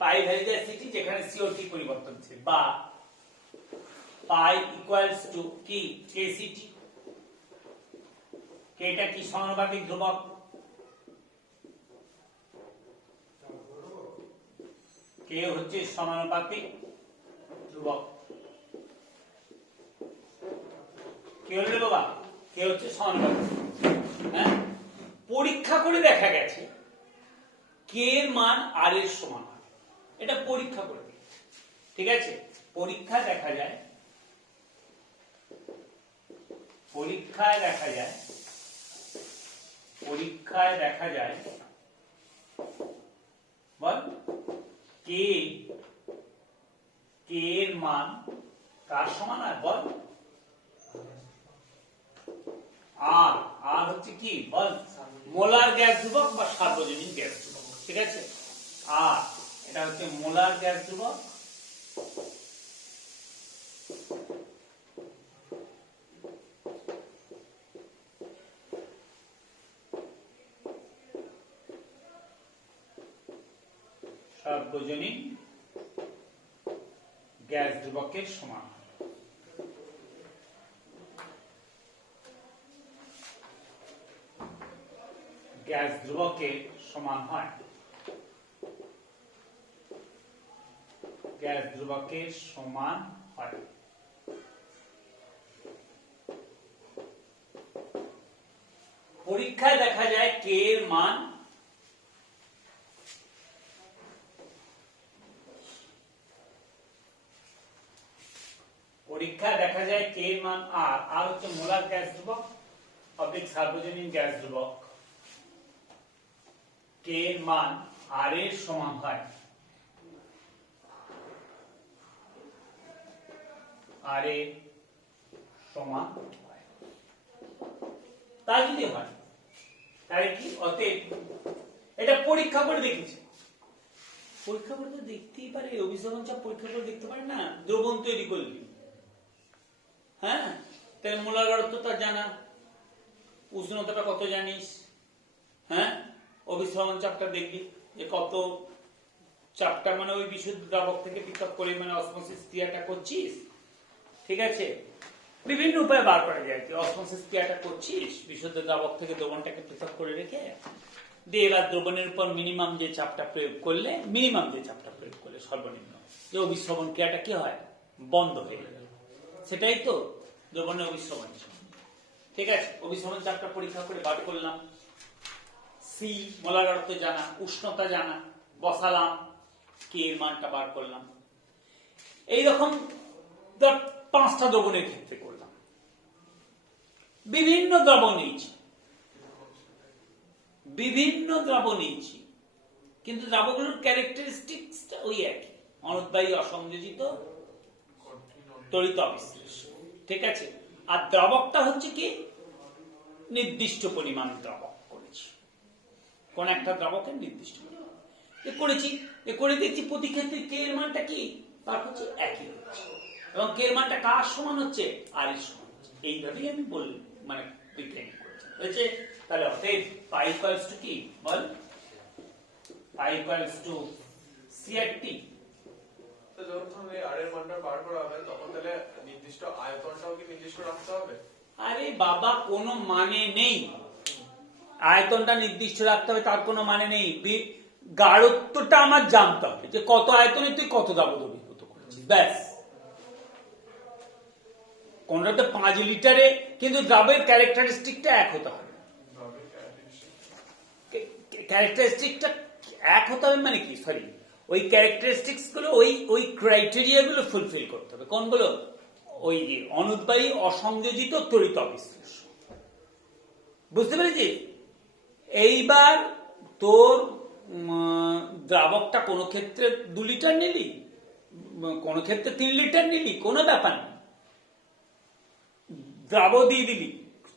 পাই ভ্যারিজাসিটি যেখানে সিওটি পরিবর্তনশীল, বা পাই ইকুয়ালস টু কি কেসিটি, এটা কি সমানুপাতিক ধ্রুবক, কে হচ্ছে সমানুপাতিক ধ্রুবক, কি হলো বাবা, কে হচ্ছে সমানুপাতিক। হ্যাঁ, পরীক্ষা করে দেখা গেছে কে এর মান আর এর সমান হয়, এটা পরীক্ষা করে, ঠিক আছে। পরীক্ষায় দেখা যায়, পরীক্ষায় দেখা যায়, পরীক্ষায় দেখা যায় বল কে, কে এর মান কার সমান হয় বল, আর, আর হচ্ছে কি বল, মোলার গ্যাস ধ্রুবক বা সার্বজনীন গ্যাস ধ্রুবক, ঠিক আছে। আর এটা হচ্ছে মোলার গ্যাস ধ্রুবক, সার্বজনীন গ্যাস ধ্রুবকের সমান, গ্যাস ধ্রুবকের সমান হয়, গ্যাস ধ্রুবকের সমান হয়। পরীক্ষায় দেখা যায় কে এর মান আর হচ্ছে মোলার গ্যাস ধ্রুবক অর্থাৎ সার্বজনীন গ্যাস ধ্রুবক কে এর মান আর এর সমান হয় আর এর সমান হয়। তা যদি হয় তাহলে কি অতএব এটা পরীক্ষা করে দেখেছি, পরীক্ষা করে তো দেখতেই পারে, অভিসরণ চাপ পরীক্ষা করে দেখতে পারে না, দ্রবণ তৈরি করলি, হ্যাঁ তাহলে মোলার গাঢ়ত্বটা জানা, উষ্ণতাটা কত জানিস, হ্যাঁ অভিসরণ চাপটা দেখবি যে কত চাপটা মানে ওই বিশুদ্ধ দ্রাবক থেকে পৃথক করে মানে অসমোসিস ক্রিয়াটা করছিস, ঠিক আছে। বিভিন্ন উপায়ে বার করা যায় যে অসমোসিস ক্রিয়াটা করছিস বিশুদ্ধ দ্রাবক থেকে দ্রবণটাকে পৃথক করে রেখে দিয়ে এবার দ্রবণের উপর মিনিমাম যে চাপটা প্রয়োগ করলে সর্বনিম্ন যে অভিশ্রবণ ক্রিয়াটা কি হয়, বন্ধ হয়ে গেল, সেটাই তো দ্রবণের অভিশ্রবণ চাপ, ঠিক আছে। অভিশ্রবণ চাপটা পরীক্ষা করে বার করলাম, সি মোলার গাঢ়ত্ব জানা, উষ্ণতা জানা, বসালাম, কে এর মানটা বার করলাম। এইরকম 5টা দ্রবণের ক্ষেত্রে করলাম, বিভিন্ন দ্রবণ নিয়েছি, কিন্তু দ্রাবকগুলোর ক্যারেক্টারিস্টিক্সটা ওই একই, অনুদ্বায়ী অসংযোজিত তড়িৎ অবিশ্লেষ, ঠিক আছে। আর দ্রাবকটা হচ্ছে কি নির্দিষ্ট পরিমাণ দ্রাবক করেছি, কোন একটা দ্রাবকের নির্দিষ্ট পরিমাণ করেছি, করে দেখছি প্রতি ক্ষেত্রে কে এর মানটা কি তার হচ্ছে একই হচ্ছে, এবং কে এর মানটা কার সমান হচ্ছে, আর এর সমান হচ্ছে। এইভাবেই আমি বললাম মানে বিজ্ঞানী করেছে। তাহলে অতএব পাই ইকুয়ালস টু কি বল, পাই ইকুয়ালস টু সি আর টি। তো যখন এই আর এর মানটা বার করা হবে তখন তাহলে নির্দিষ্ট আয়তনটাও কি নির্দিষ্ট রাখতে হবে? আরে বাবা কোনো মানে নেই, আয়তনটা নির্দিষ্ট রাখতে হবে তার কোনো মানে নেই, গাঢ়ত্বটা আমার জানতে হবে যে কত আয়তনে তুই কত দ্রাবক দ্রবীভূত করেছিস, ব্যাস। কোনটাতে 5 লিটারে, কিন্তু দ্রাবের ক্যারেক্টারিস্টিকটা এক হতে হবে, ক্যারেক্টারিস্টিকটা এক হতে হবে মানে কি, সরি ওই ক্যারেক্টারিস্টিক্স গুলো ওই ক্রাইটেরিয়া গুলো ফুলফিল করতে হবে। কোনগুলো, ওই অনুদ্বায়ী অসংযোজিত তড়িৎ অবিশ্লেষ, বুঝতে পেরেছি। এইবার তোর দ্রাবকটা কোন ক্ষেত্রে 2 লিটার নিলি, কোন ক্ষেত্রে 3 লিটার নিলি, কোনো ব্যাপার নেই, দ্রাব দিয়ে দিলি,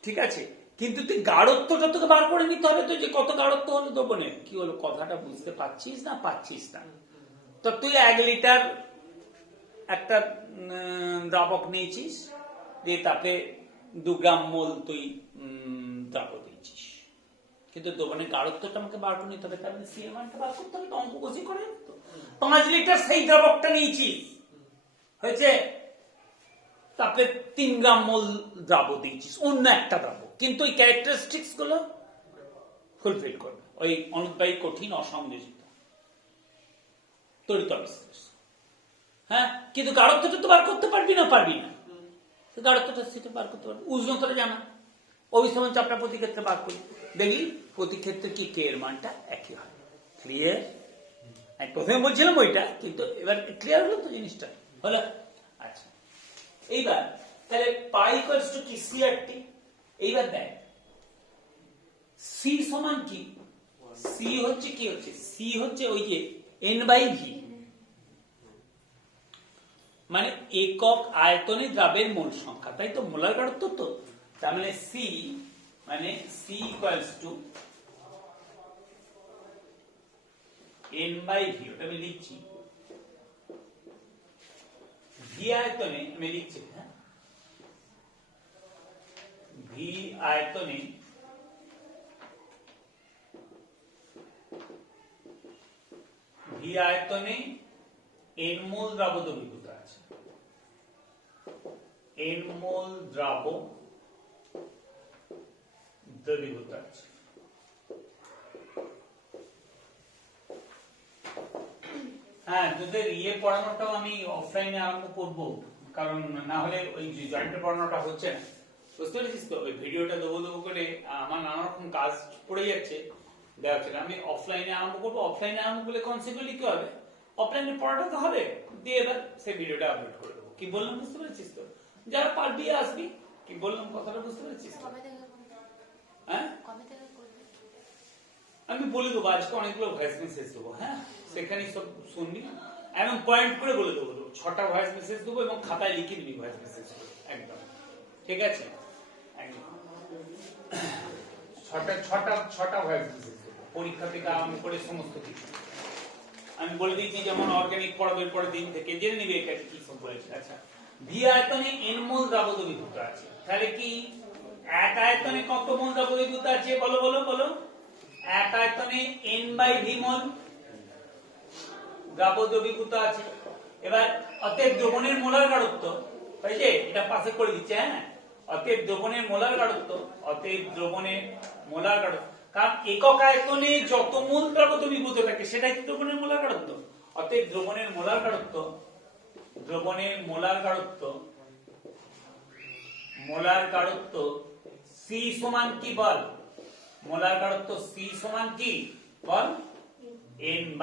ঠিক আছে, কিন্তু তুই গাঢ়ত্বটা তোকে বার করে নিতে হবে তো, যে কত গাঢ়ত্ব হলো দ্রবণের, কি হলো কথাটা বুঝতে পারছিস না তো তুই 1 লিটার একটা দ্রাবক নিয়েছিস, দিয়ে তাতে 2 গ্রাম মোল তুই দ্রাবক দিয়েছিস, কিন্তু দ্রবণের গাঢ়ত্বটা আমাকে বার করে নিতে হবে, তার মানে সি এর মানটা বার করতে হবে, তো অঙ্ক কষি করে 5 লিটার সেই দ্রাবকটা নিয়েছিস, হয়েছে, তারপরে 3 গ্রাম মোল দ্রাবক দিয়েছিস, অন্য একটা দ্রাবক, কিন্তু ওই ক্যারেক্টারিস্টিক্স গুলো ফুলফিল করবে, ওই অনুদ্বায়ী কঠিন অসংযোজিত তড়িৎ অবিশ্লেষ, হ্যাঁ। কিন্তু গাঢ়ত্বটা তো বার করতে পারবি না, গাঢ়ত্বটা সেটা বার করতে পারবি, উষ্ণতাটা জানা, অভিসরণ চাপটা প্রতি ক্ষেত্রে বার করি, দেখি প্রতি ক্ষেত্রে কি কে এর মানটা একই হয়। ক্লিয়ার? আমি প্রথমে বলছিলাম ওইটা, কিন্তু এবার ক্লিয়ার হলো তো জিনিসটা, হলো? আচ্ছা, এইবার তাহলে পাই ইকুয়ালস টু কি, সি আর টি। এইবার দেখ সি সমান কি, সি হচ্ছে কি হচ্ছে, সি হচ্ছে ওই যে এন বাই ভি, মানে একক আয়তনে দ্রাবের মোল সংখ্যা, তাই তো, মোলার গাঢ়ত্ব তো, তার মানে C equals to N by V, ওটা আমি লিখছি, ভি আয়তনে আমি লিখছি, হ্যাঁ, ভি আয়তনে এন মোল দ্রাবক দ্রবীভূত আছে, এন মোল দ্রাবক দ্রবীভূত আছে। হ্যাঁ, তোদের পড়ানোটাও আমি অফলাইনে আরম্ভ করব, কারণ না হলে ওই জয়েন্টের পড়ানোটা হচ্ছে না, বুঝতে পেরেছিস তো? ওই ভিডিওটা দেবো দেবো করে আমার নানা রকম কাজ পড়ে যাচ্ছে, দেখা যাচ্ছে আমি অফলাইনে আরম্ভ করবো। অফলাইনে আরম্ভ করলে কনসিকুয়েন্টলি কি হবে, অফলাইনে পড়াটা তো হবে, দিয়ে এবার সেই ভিডিওটা আপলোড করে দেবো। কি বললাম বুঝতে পেরেছিস তো? যারা পারবি আসবি। কি বললাম কথাটা বুঝতে পেরেছিস তো? হ্যাঁ, আমি বলে দেবো আজকে অনেকগুলো ভয়েস মেসেজ দেবো, হ্যাঁ সেখানে সব শুনবি, একদম পয়েন্ট করে বলে দেবো। 6টা ভয়েস মেসেজ দেবো এবং খাতায় লিখে দিবি ভয়েস মেসেজ একদম, ঠিক আছে? একদম 6টা ভয়েস মেসেজ দেবো, পরীক্ষা থেকে আরম্ভ করে সমস্ত কিছু আমি বলে দিচ্ছি। যেমন অর্গানিক পড়াবের পরের দিন থেকে জেনে নিবে এটা কি সব বলেছে। আচ্ছা, ভি আয়তনে n মোল দ্রাবক দ্রবীভূত আছে, তাহলে কি এক আয়তনে কত মোল দ্রাবক দ্রবীভূত আছে? বলো বলো বলো। এক আয়তনে n/v মোল দ্রাবক দ্রবীভূত আছে। এবার অতএব দ্রবণের মোলার গাঢ়ত্ব, হয়েছে? এটা পাশে করে দিচ্ছে, হ্যাঁ। অতএব দ্রবণের মোলার গাঢ়ত্ব, অতএব দ্রবণের মোলার গাঢ়ত্ব, কারণ একক আয়তনে যত মোল দ্রাবক দ্রবীভূত থাকে সেটাই দ্রবণের মোলার গাঢ়ত্ব। অতএব দ্রবণের মোলার গাঢ়ত্ব, দ্রবণের মোলার গাঢ়ত্ব, মোলার গাঢ়ত্ব C সমান কি বল? মোলার গাঢ়ত্ব C সমান কি বল? n/v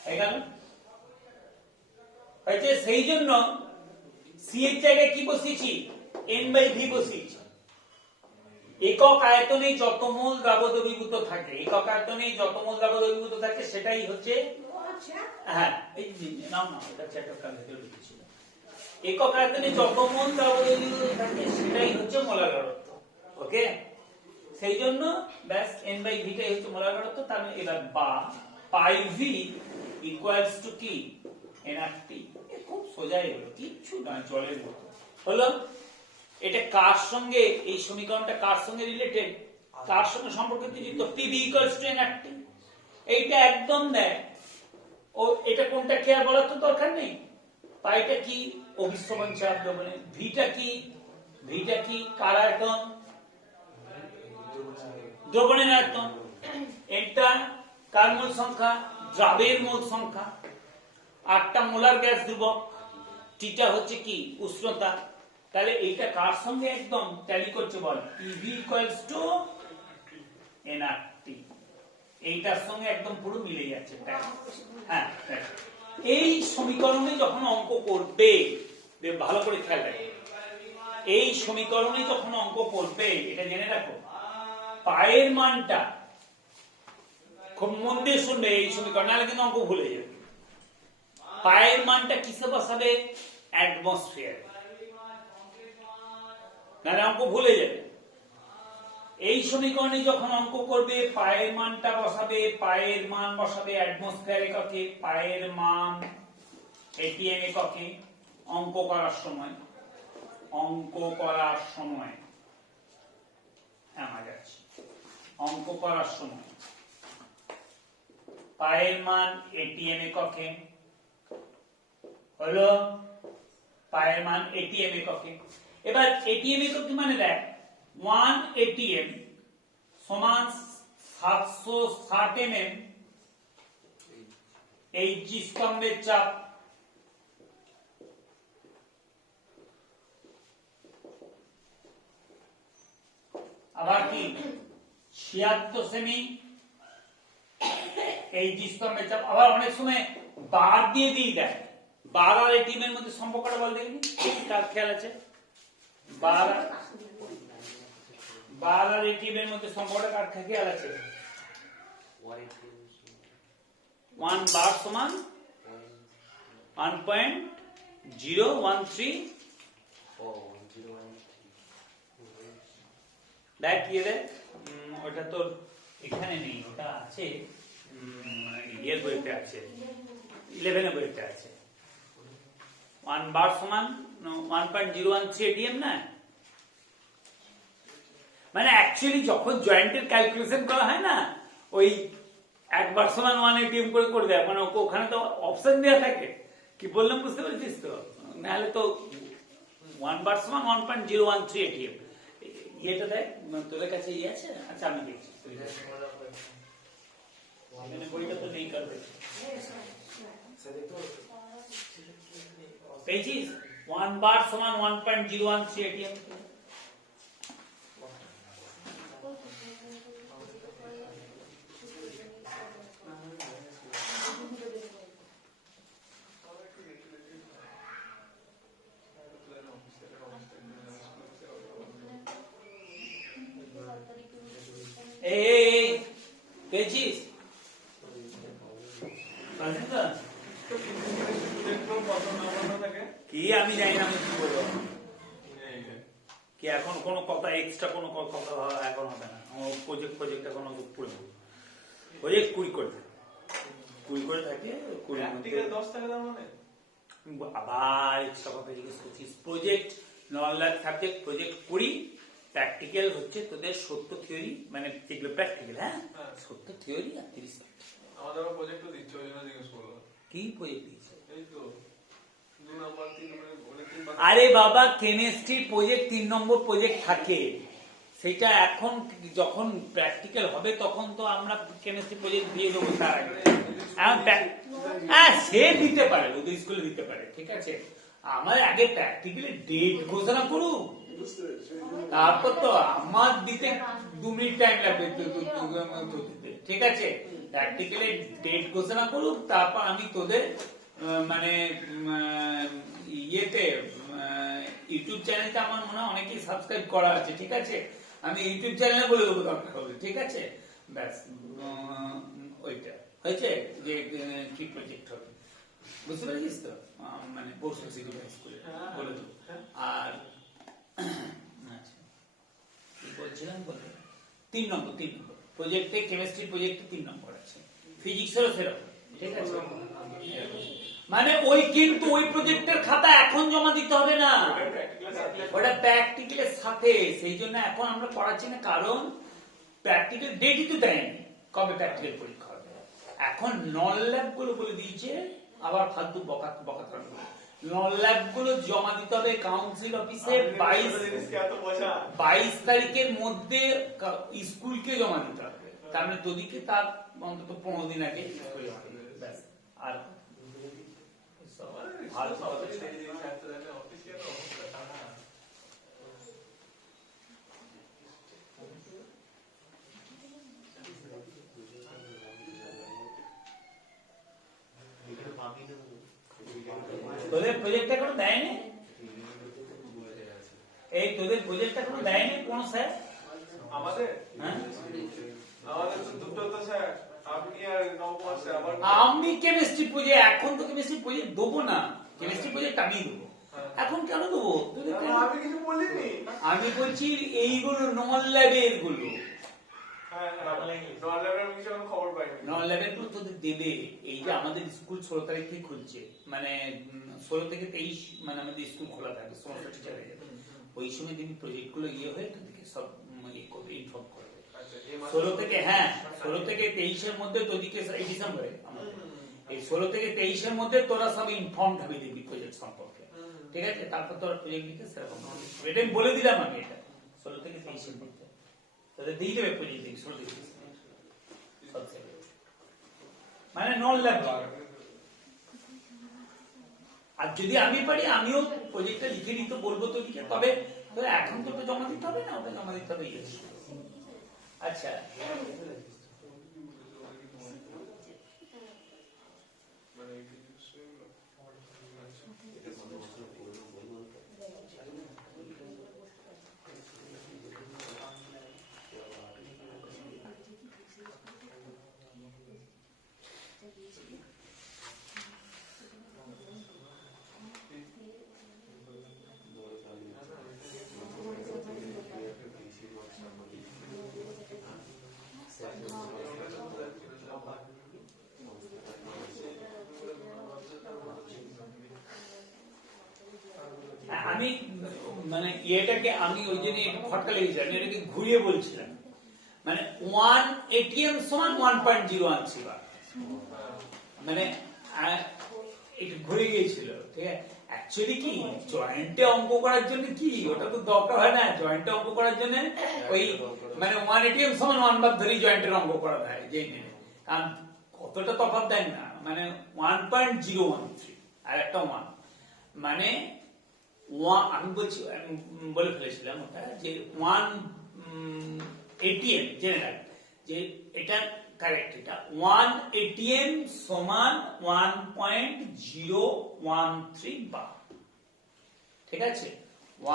হয়ে গেল। হয়েছে? সেই জন্য C এর জায়গায় কি বসিয়েছি? n/v বসিয়েছি। একক আয়তনে যত মোল দ্রাবক দ্রবীভূত থাকে, একক আয়তনে যত মোল দ্রাবক দ্রবীভূত থাকে সেটাই হচ্ছে, হ্যাঁ এই নাও না, এটা চ্যাপ্টার কাল থেকে লিখেছিল। একক আয়তনে যত মোল দ্রাবক দ্রবীভূত থাকে সেটাই হচ্ছে মোলার গাঢ়ত্ব। ওকে, সেই জন্য ব্যাস n/v টাই হচ্ছে মোলার গাঢ়ত্ব। তাহলে এবার বা পাই v ইকুয়ালস টু কি? nRT। খুব সোজা এগুলো, কিচ্ছু না, জলের মতো হলো। এটা কার সঙ্গে, এই সমীকরণটা কার সঙ্গে রিলেটেড, কার সঙ্গে সম্পর্কিত? PV equals to nRT। এইটা একদম দেয়। ও এটা কোনটা কি আর বলার তো দরকার নেই। পাইটা কি? অভিস্রবণ চাপ দ্রবণে। ভিটা কি? ভিটা কি? কার আয়তন? দ্রবণের আয়তন। এটা কার মোল সংখ্যা? দ্রাবের মোল সংখ্যা। 8টা মোলার গ্যাস ধ্রুবক, টিটা হচ্ছে কি? উষ্ণতা। তাহলে এইটা কার সঙ্গে একদম ট্যালি করছে বল? PV equals to nRT। এইটার সঙ্গে একদম পুরো মিলে যাচ্ছে। হ্যাঁ, এই সমীকরণে যখন অঙ্ক করবে, ভালো করে খেয়াল রাখো, এই সমীকরণে যখন অঙ্ক করবে এটা জেনে রাখো, পায়ের মানটা খুব মন দিয়ে শুনবে এই সমীকরণ, নাহলে কিন্তু অঙ্ক ভুলে যাবে। পায়ের মানটা কিসে বসাবে? অ্যাটমসফিয়ার, নাহলে অঙ্ক ভুলে যাবে। এই সমীকরণে যখন অঙ্ক করবে পায়ের মানটা বসাবে, পায়ের মান বসাবে অ্যাটমসফিয়ার এককে, পায়ের মান ATM এককে। অঙ্ক করার সময়, অঙ্ক করার সময়, হ্যাঁ যাচ্ছে, অঙ্ক করার সময় পায়ের মান ATM এককে হলো, পায়ের মান ATM এককে। এবার ATM একক মানে দেখ 1 ATM সমান 760 mm HG স্তম্ভের চাপ। আবার কি 76 সেমি HG স্তম্ভের চাপ। আবার অনেক সময় বার দিয়ে দেয়, বার আর ATM এর মধ্যে সম্পর্কটা বল দেখি, কার খেয়াল আছে? বার আর ATM এর মধ্যে সম্পর্কটা কার খেয়াল আছে? 1 বার সমান 1.013। দেখ কি রে, ওটা তোর এখানে নেই, ওটা আছে ইয়ের বইতে আছে, 11 এর বইতে আছে। 1 বার সমান 1.013 ATM না, মানে অ্যাকচুয়ালি যখন জয়েন্টের ক্যালকুলেশন করা হয় না, ওই 1 বার সমান 1 ATM করে দেয়, মানে ওখানে তো অপশন দেওয়া থাকে। কি বললাম বুঝতে পেরেছিস তো? নাহলে তো 1 বার সমান 1.013 ATM। এটা দেখ তোদের কাছে ইয়ে আছে? আচ্ছা আমি দেখছি, বইটা তো নেই, করবে পেয়েছিস? 1 বার সমান 1.013 ATM। কি এখন কোনো কথা এক্সট্রা কোনো কথা এখন হবে না, প্রজেক্ট এখন পড়ে দেবো, প্রজেক্ট 20 করে থাকে, 20 করে থাকে, 20 প্র্যাকটিক্যাল 10 থাকে তার মানে আবার এক্সট্রা কথা জিজ্ঞেস করছিস। প্রজেক্ট নন ল্যাব সাবজেক্ট প্রজেক্ট 20, প্র্যাকটিক্যাল হচ্ছে তোদের 70 থিওরি, মানে যেগুলো প্র্যাকটিক্যাল, হ্যাঁ 70 থিওরি আর 30 আমাদের প্রজেক্টও দিচ্ছে, ওই জন্য জিজ্ঞেস করলাম। কি প্রজেক্ট দিয়েছে? এই তো 2 নাম্বার 3 নম্বরে অনেক দিন বাকি। আরে বাবা, কেমিস্ট্রি প্রজেক্ট 3 নম্বর প্রজেক্ট থাকে, সেটা এখন যখন প্র্যাকটিক্যাল হবে তখন তো আমরা কেমিস্ট্রি প্রজেক্ট দিয়ে দেবো। তার আগে হ্যাঁ সে দিতে পারে, ওদের স্কুলে দিতে পারে, ঠিক আছে। আমার আগে প্র্যাকটিক্যালি ডেট ঘোষণা করুক, তারপর তো আমার দিতে 2 মিনিট টাইম লাগবে, ঠিক আছে। প্র্যাকটিক্যালি ডেট ঘোষণা করুক, তারপর আমি তোদের মানে ইয়েতে ইউটিউব চ্যানেলটা আমার মনে হয় অনেকেই সাবস্ক্রাইব করা আছে, ঠিক আছে। আমি ইউটিউব চ্যানেলে বলে দেবো দরকার হবে, ঠিক আছে। ব্যাস ওইটা হয়েছে যে কি প্রজেক্ট হবে, বুঝতে পারছিস তো, মানে পরশু সিটি স্কুলে বলে দেবো। আর আচ্ছা কি বলছিলাম, বলে 3 নম্বর প্রজেক্টে, কেমিস্ট্রি প্রজেক্টে 3 নম্বর আছে, ফিজিক্সেরও সেরকম, ঠিক আছে। মানে ওই কিন্তু ওই প্রজেক্টের খাতা এখন জমা দিতে হবে না, ওটা প্র্যাকটিক্যালের সাথে, সেই জন্য এখন আমরা করাচ্ছি না, কারণ প্র্যাকটিক্যাল ডেটই তো দেয়নি কবে প্র্যাকটিক্যাল পরীক্ষা হবে। এখন নন ল্যাব গুলো বলে দিয়েছে, আবার ফালতু বকাতে নন ল্যাব গুলো জমা দিতে হবে কাউন্সিল অফিসে 22 তারিখের মধ্যে, স্কুলকে জমা দিতে হবে, তার মানে তোদিকে তার অন্তত 15 দিন আগে স্কুলে জমা দিতে হবে, ব্যাস। আর ভালো তোদের প্রজেক্ট এখনো দেয়নি, এই তোদের প্রজেক্ট এখনো দেয়নি কোন স্যার? আমাদের হ্যাঁ আমাদের তো দুটো তো স্যার, আপনি আর নবকুমার স্যার। আবার আমি কেমিস্ট্রি প্রজেক্ট, এখন তো কেমিস্ট্রি প্রজেক্ট দেবো না, কেমিস্ট্রি প্রজেক্ট আমি দেবো। এখন কেন দেবো তোদের? আমি কিছু বলিনি। আমি বলছি এইগুলো নন ল্যাবের গুলো, খবর পাইনি। নন ল্যাবের গুলো তোদের দেবে। এই যে আমাদের স্কুল 16 তারিখ থেকে খুলছে, মানে 16 থেকে 23, মানে আমাদের স্কুল খোলা থাকবে, সমস্ত টিচারের। ওই সময় দিন প্রজেক্ট গুলো হয়ে তোদেরকে সব ইনফর্ম করবে। 16 থেকে, হ্যাঁ 16 থেকে 23-এর মধ্যে তোদিকে, এই ডিসেম্বরে এই 16 থেকে 23-এর মধ্যে তোরা সব ইনফর্ম হবে দেখবি প্রজেক্ট সম্পর্কে, ঠিক আছে। তারপর তোরা প্রজেক্ট লিখে সেরকম, এটা আমি বলে দিলাম আমি, এটা 16 থেকে 23-এর মধ্যে তোদের দিয়ে দেবে প্রজেক্ট, 16 থেকে 23 মানে নন ল্যাব। আর যদি আমি পারি আমিও প্রজেক্টটা লিখে নিতে বলবো তোদিকে, তবে এখন তো ওটা জমা দিতে হবে না, ওটা জমা দিতে হবে। আচ্ছা আমি মানে এটাকে আমি ওই জন্য একটু খটকা লেগেছিলাম, এটাকে ঘুরিয়ে বলছিলাম, মানে 1 ATM সমান 1.013 বার, মানে একটু ঘুরে গিয়েছিল, ঠিক আছে। অ্যাকচুয়ালি কি জয়েন্টে অঙ্ক করার জন্য কি ওটা তো দরকার হয় না, জয়েন্টে অঙ্ক করার জন্য ওই মানে 1 ATM সমান 1 বার ধরেই জয়েন্টের অঙ্ক করা হয়, যেই নেই, কারণ কতটা তফাৎ দেন না, মানে 1.013 আর একটা 1, মানে আমি বলছি, আমি বলে ফেলেছিলাম ওটা যে 1 ATM জেনারেল, যে এটা কারেক্ট, এটা 1 ATM সমান 1.013 বার, ঠিক আছে।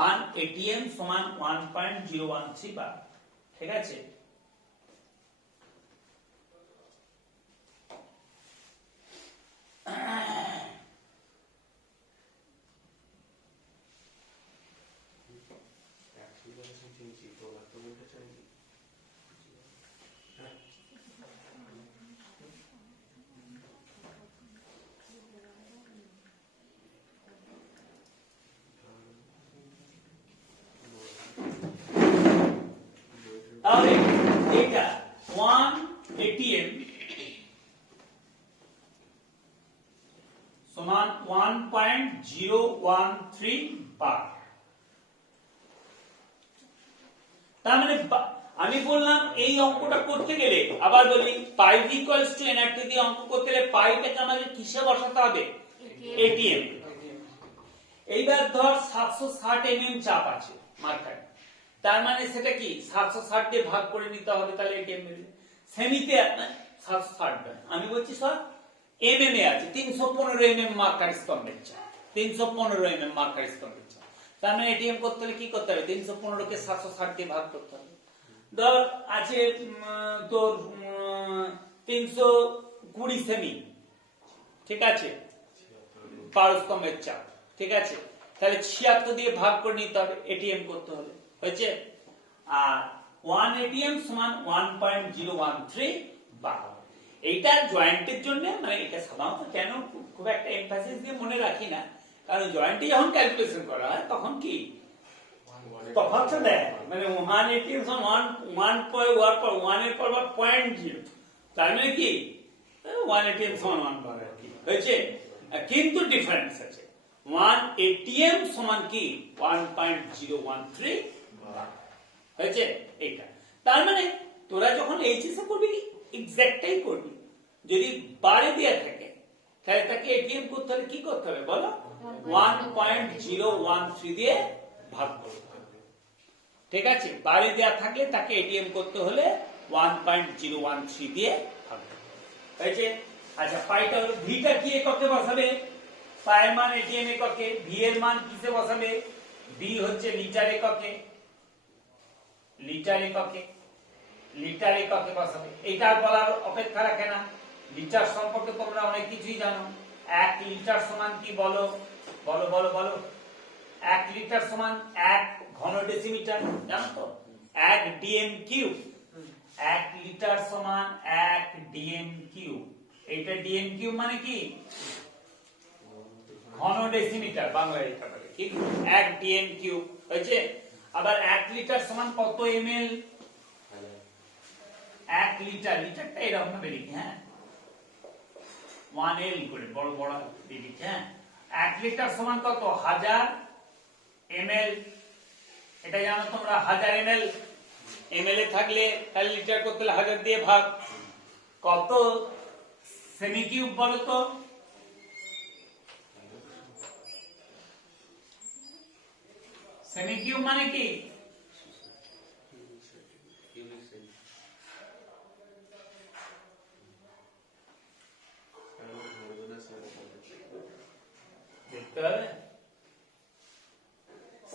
1 ATM সমান 1.013 বার, ঠিক আছে। তাহলে এটা 1 ATM সমান 1.013 বার। তার মানে আমি বললাম এই অঙ্কটা করতে গেলে আবার বলি পাই ইকুয়ালস টু nr দিয়ে অঙ্ক করতে গেলে পাইটাকে আমাদের কিসে বসাতে হবে? এটিএম। এইবার ধর 760 mm চাপ আছে মার্কারে, তার মানে সেটা কি 760 দিয়ে ভাগ করে নিতে হবে, তাহলে এটিএম মিলবে। সেমিতে 760 নয়, আমি বলছি সব mm এ আছে 315 mm মার্কার স্তম্ভের চাপ, 315 mm মার্কার স্তম্ভের চাপ। তার মানে এটিএম করতে হলে কি করতে হবে? 315 কে 760 দিয়ে ভাগ করতে হবে। ধর আছে তোর 320 সেমি, ঠিক আছে, পারস্তম্ভের চাপ, ঠিক আছে, তাহলে 76 দিয়ে ভাগ করে নিতে হবে, এটিএম করতে হবে, হয়েছে। আর 1 এটিএম সমান 1.013 বার। এইটা জয়েন্টের জন্য, মানে এটা সাধারণত কেন খুব একটা এমফাসিস দিয়ে মনে রাখি না, কারণ জয়েন্টে যখন ক্যালকুলেশন করা হয় তখন কি তফাৎটা দেয়, মানে 1 এটিএম সমান 1 এর পর 0.0, তার মানে কি 1 এটিএম সমান 1 বার আর কি, হয়েছে। কিন্তু ডিফারেন্স আছে, 1 এটিএম সমান কি 1.013 বার, হয়েছে এইটা। তার মানে তোরা যখন এইচএসএ করবি এক্সাক্টটাই করবি, যদি বারে দেয়া থাকে তাহলে তাকে এটিএম করতে হলে কি করতে হবে বলো? 1.013 দিয়ে ভাগ করতে হবে, ঠিক আছে। বারে দেয়া থাকলে তাকে এটিএম করতে হলে 1.013 দিয়ে ভাগ করতে হবে, হয়েছে। আচ্ছা, পাইটা হলো, ভিটা কি এককে বসাবে? পায়ের মান এটিএম এককে, ভি এর মান কিসে বসাবে? ভি হচ্ছে লিটার এককে, লিটার এককে, লিটার এককে বসাবে। এটা বলার অপেক্ষা রাখে না, লিটার সম্পর্কে তোমরা অনেক কিছুই জানো। 1 লিটার সমান কি বলো? বলো বলো বলো। 1 লিটার সমান 1 ঘন ডেসিমিটার, জানো তো? 1 ডিএম কিউব। 1 লিটার সমান 1 ডিএম কিউব। এইটা ডিএম কিউব মানে কি? ঘন ডেসিমিটার, বাংলায় এটা বলে কি 1 ডিএম কিউব, হয়েছে। আবার 1 লিটার সমান কত এমএল? 1 লিটার, লিটারটা এরকম ভাবে লিখি, হ্যাঁ, 1L করে বড় বড় লিখি, হ্যাঁ। 1 লিটার সমান কত? 1000 ml, এটা জানো তোমরা, 1000 ml। ml এ থাকলে তাহলে লিটার করতে হলে 1000 দিয়ে ভাগ। কত সেমি কিউব বলো তো? সেমি কিউব মানে কি?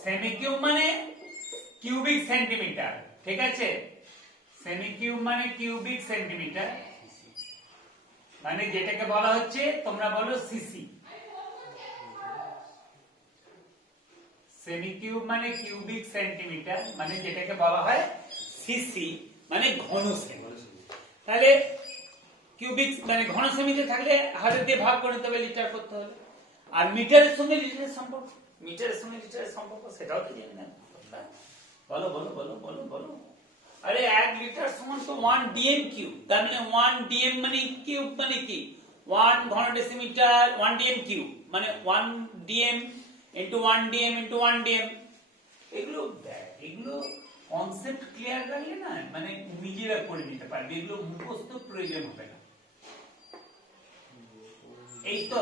সেমি কিউব মানে কিউবিক সেন্টিমিটার, ঠিক আছে। সেমি কিউব মানে কিউবিক সেন্টিমিটার, মানে যেটাকে বলা হচ্ছে, তোমরা বলো সিসি। সেমি কিউব মানে কিউবিক সেন্টিমিটার, মানে যেটাকে বলা হয় সিসি, মানে ঘন সেমি। তাহলে কিউবিক মানে ঘন সেমিতে থাকলে 1000 দিয়ে ভাগ করে দিতে হবে, লিটার করতে হবে। আর মিটারের সঙ্গে লিটারের সম্পর্ক, মিটারের সঙ্গে লিটারের সম্পর্ক সেটাও তো জানি না, বলো বলো বলো বলো বলো। আরে 1 লিটার সমান তো 1 ডিএম কিউব, তার মানে 1 ডিএম মানে কিউব মানে কি 1 ঘন ডেসিমিটার, 1 ডিএম কিউব মানে 1 DM into 1 DM into 1 DM. এগুলো এগুলো কনসেপ্ট ক্লিয়ার রাখলে না, মানে নিজেরা করে নিতে পারবে, এগুলো মুখস্থ প্রয়োজন হবে না। এই তো,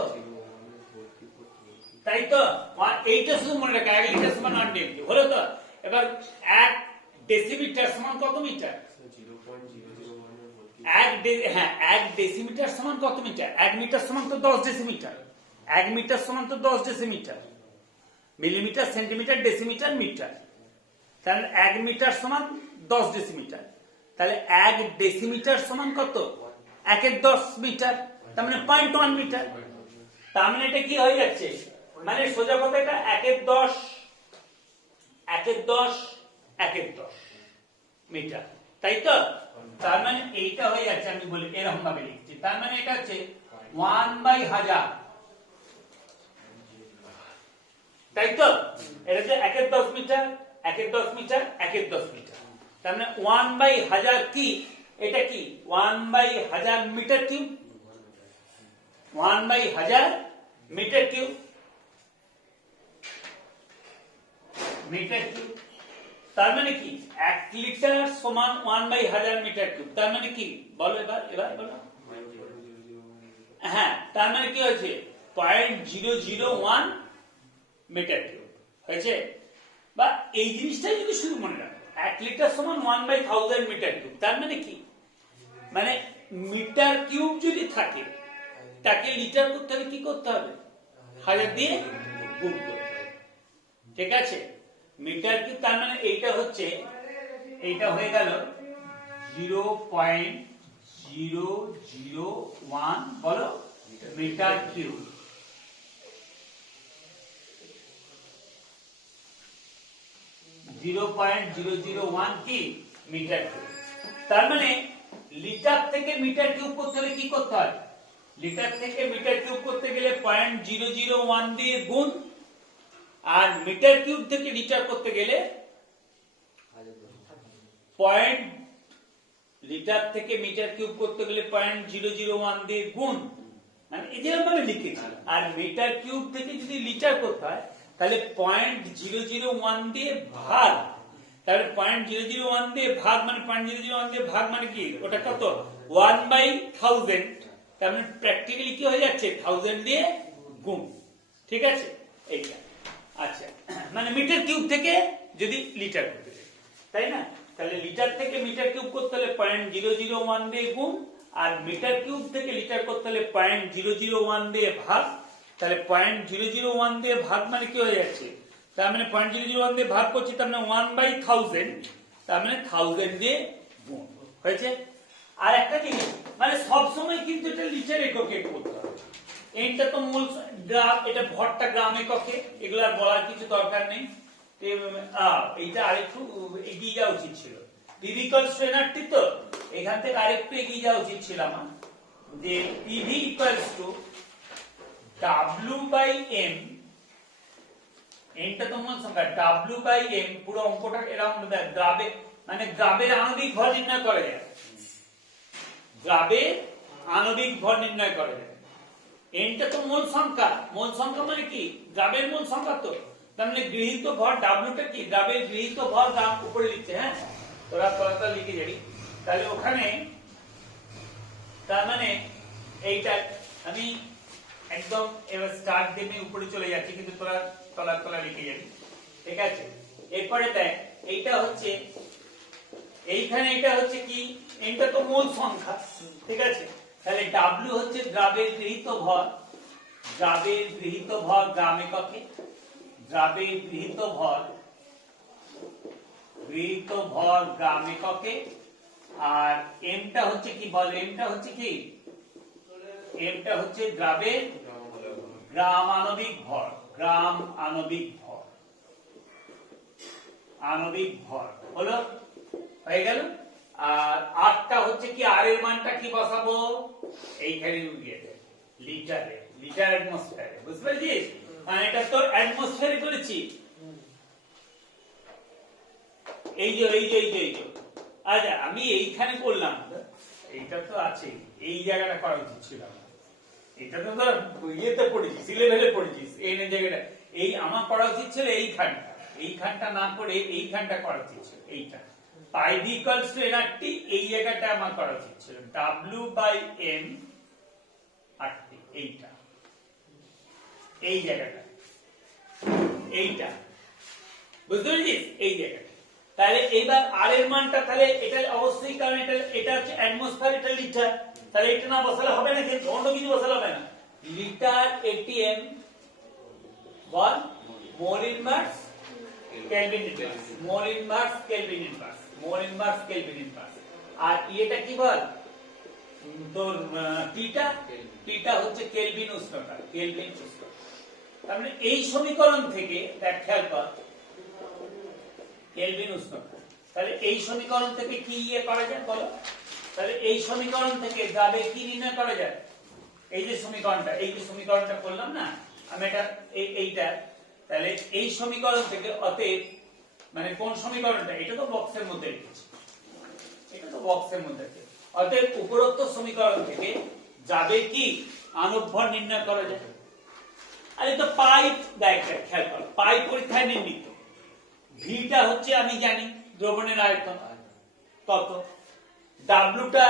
তাই তো, এইটা শুধু মনে রাখা, 1 লিটার সমান 1 ডিএম কিউব হলো তো। এবার 1 ডেসিমিটার সমান কত মিটার? 1 ডেসিমিটার সমান কত মিটার? 1 মিটার সমান তো 10 ডেসিমিটার। 1 মিটার সমান তো 10 decimetre. Millimetre, centimetre, decimetre, metre. তাহলে 1 মিটার সমান 10 ডেসিমিটার। তাহলে 1 ডেসিমিটার সমান কত? 1/10 মিটার, তার মানে 0.1 মিটার। তার মানে এটা কি হয়ে যাচ্ছে, মানে সোজা কথা এটা 1/10 1/10 মিটার, তাই তো? তার মানে এইটা হয়ে যাচ্ছে, আমি বলি এরকম ভাবে লিখছি, তার মানে এটা হচ্ছে 1/1000, তাই তো? এটা হচ্ছে 1/10 মিটার, 1/10 মিটার, 1/10 মিটার। তার মানে 1/1000 কি? এটা কি 1/1000 metre cube, 1/1000 metre cube, metre cube. তার মানে কি 1 লিটার সমান 1/1000 মিটার কিউব। তার মানে কি বলো, এবার বলো। হ্যাঁ, তার মানে কি হয়েছে 0.001 মিটার কিউব হয়েছে। বা এই জিনিসটাই যদি শুধু মনে রাখো, 1 লিটার সমান 1/1000 মিটার কিউব। তার মানে কি, মানে মিটার কিউব যদি থাকে তাকে লিটার করতে হবে, কি করতে হবে? 1000 দিয়ে গুণ করতে হবে, ঠিক আছে? মিটার কিউব, তার মানে এইটা হচ্ছে, এইটা হয়ে গেল 0.001 বলো metre cube. Zero point zero zero one কি মিটার কিউব। তার মানে লিটার থেকে মিটার কিউব করতে হলে কি করতে হয়? লিটার থেকে মিটার কিউব করতে গেলে 0.001 দিয়ে গুণ, আর মিটার কিউব থেকে লিটার করতে গেলে লিটার থেকে মিটার কিউব করতে গেলে 0.001 দিয়ে গুণ, মানে এই যেরকম ভাবে লিখেছি। আর মিটার কিউব থেকে যদি লিটার করতে হয় তাহলে 0.001 দিয়ে ভাগ, তাহলে 0.001 দিয়ে ভাগ মানে 0.001 দিয়ে ভাগ মানে কি, ওটা কত? 1/1000। তার মানে প্র্যাকটিক্যালি কি হয়ে যাচ্ছে, 1000 দিয়ে গুণ, ঠিক আছে? এইটা আচ্ছা, মানে মিটার কিউব থেকে যদি লিটার করতে চাই, তাই না? তাহলে লিটার থেকে মিটার কিউব করতে হলে 0.001 দিয়ে গুণ, আর মিটার কিউব থেকে লিটার করতে হলে 0.001 দিয়ে ভাগ। তাহলে 0.001 দিয়ে ভাগ মানে কি হয়ে যাচ্ছে, তার মানে 0.001 দিয়ে ভাগ করছি, তার মানে 1/1000, তার মানে 1000 দিয়ে গুণ হয়েছে। আর একটা জিনিস, মানে সবসময় কিন্তু এটা লিটার এককে করতে হবে। এইটা তো মূল গ্রাম, এটা ভরটা গ্রাম এককে, এগুলো আর বলার কিছু দরকার নেই। এইটা আরেকটু এগিয়ে যাওয়া উচিত ছিল, পিভিকল স্ট্রেনারটি তো এখান থেকে আরেকটু এগিয়ে যাওয়া উচিত ছিল আমার, যে পিভি ইকুয়ালস টু W/M, এনটা তো মূল সংখ্যা, W/M, পুরো অঙ্কটা এরকম দ্রাবে, মানে দ্রাবের আণবিক ভর নির্ণয় করা যায়, দ্রাবের আণবিক ভর নির্ণয় করা যায়। এনটা তো মূল সংখ্যা, মূল সংখ্যা মানে কি দ্রাবের মূল সংখ্যা, তো তার মানে গৃহীত ভর, ডাব্লিউটা কি দ্রাবের গৃহীত ভর, গ্রাম উপরে লিখছে। হ্যাঁ, তোরা লিখে যাবি। তাহলে ওখানে তার মানে এইটা আমি একদম এবার স্টার্ট দিয়ে উপরে চলে যাচ্ছি, কিন্তু তোরা তলা লিখে যাবি, ঠিক আছে? এরপরে দেখ, এইটা হচ্ছে, এইখানে এটা হচ্ছে কি, এটা তো মূল সংখ্যা, ঠিক আছে? তাহলে W হচ্ছে দ্রাবের গৃহীত ভর, দ্রাবের গৃহীত ভর গ্রাম এককে, দ্রাবের গৃহীত ভর গ্রাম এককে। আর এমটা হচ্ছে কি বল, এমটা হচ্ছে কি, এমটা হচ্ছে দ্রাবের গ্রাম আণবিক ভর, গ্রাম আণবিক ভর, আণবিক ভর হলো, হয়ে গেল। আর আটটা হচ্ছে কি, আর এর মানটা কি বসাবো, এইখানে লিটারে, লিটার অ্যাটমসফিয়ারে, বুঝতে পেরেছিস? মানে এটা তো অ্যাটমসফিয়ারে করেছি, এই যে আচ্ছা আমি এইখানে করলাম, এইটা তো আছে, এই জায়গাটা করা উচিত ছিল, এটা তো ধর ইয়েতে পড়েছিস, লেভেলে পড়েছিস, এই জায়গাটা, এই আমার করা উচিত ছিল এইখানটা না করে এইখানটা করা উচিত ছিল, এইটা পাইভ ইকুয়ালস টু এনআরটি, এই জায়গাটা আমার করা উচিত ছিল W/M আরটি, এইটা, এই জায়গাটা, এইটা, বুঝতে পেরেছিস? এই জায়গাটা। তাহলে এইবার আর এর মানটা, তাহলে এটা অবশ্যই, কারণ এটা হচ্ছে অ্যাটমসফিয়ার, এটা লিটার, তাহলে এটা না বসালে হবে না, কিন্তু অন্য কিছু বসালে হবে না। লিটার ATM বল mole inverse kelvin inverse, mole inverse kelvin inverse, mole inverse kelvin inverse. আর এটা কি বল তোর টিটা হচ্ছে কেলভিন উষ্ণতা, কেলভিন উষ্ণতা। তার মানে এই সমীকরণ থেকে দেখ, খেয়াল কর, কেলভিন উষ্ণতা। তাহলে এই সমীকরণ থেকে কি ইয়ে করা যায় বলো? তাহলে এই সমীকরণ থেকে যাবে কি নির্ণয় করা যায়? এই যে সমীকরণটা করলাম না আমি, এটা এইটা, তাহলে এই সমীকরণ থেকে অতএব মানে কোন সমীকরণটা, এটা তো বক্সের মধ্যে রেখেছি, এটা তো বক্সের মধ্যে আছে, অতএব উপরোক্ত সমীকরণ থেকে যাবে কি আণবিক ভর নির্ণয় করা যায়। আর এটা পাইপ ডায়াগ্রাম খেয়াল করো, পাইপ পরীক্ষায় নির্মিত ভিটা হচ্ছে আমি জানি দ্রবণের আয়তন কত, ডাব্লুটা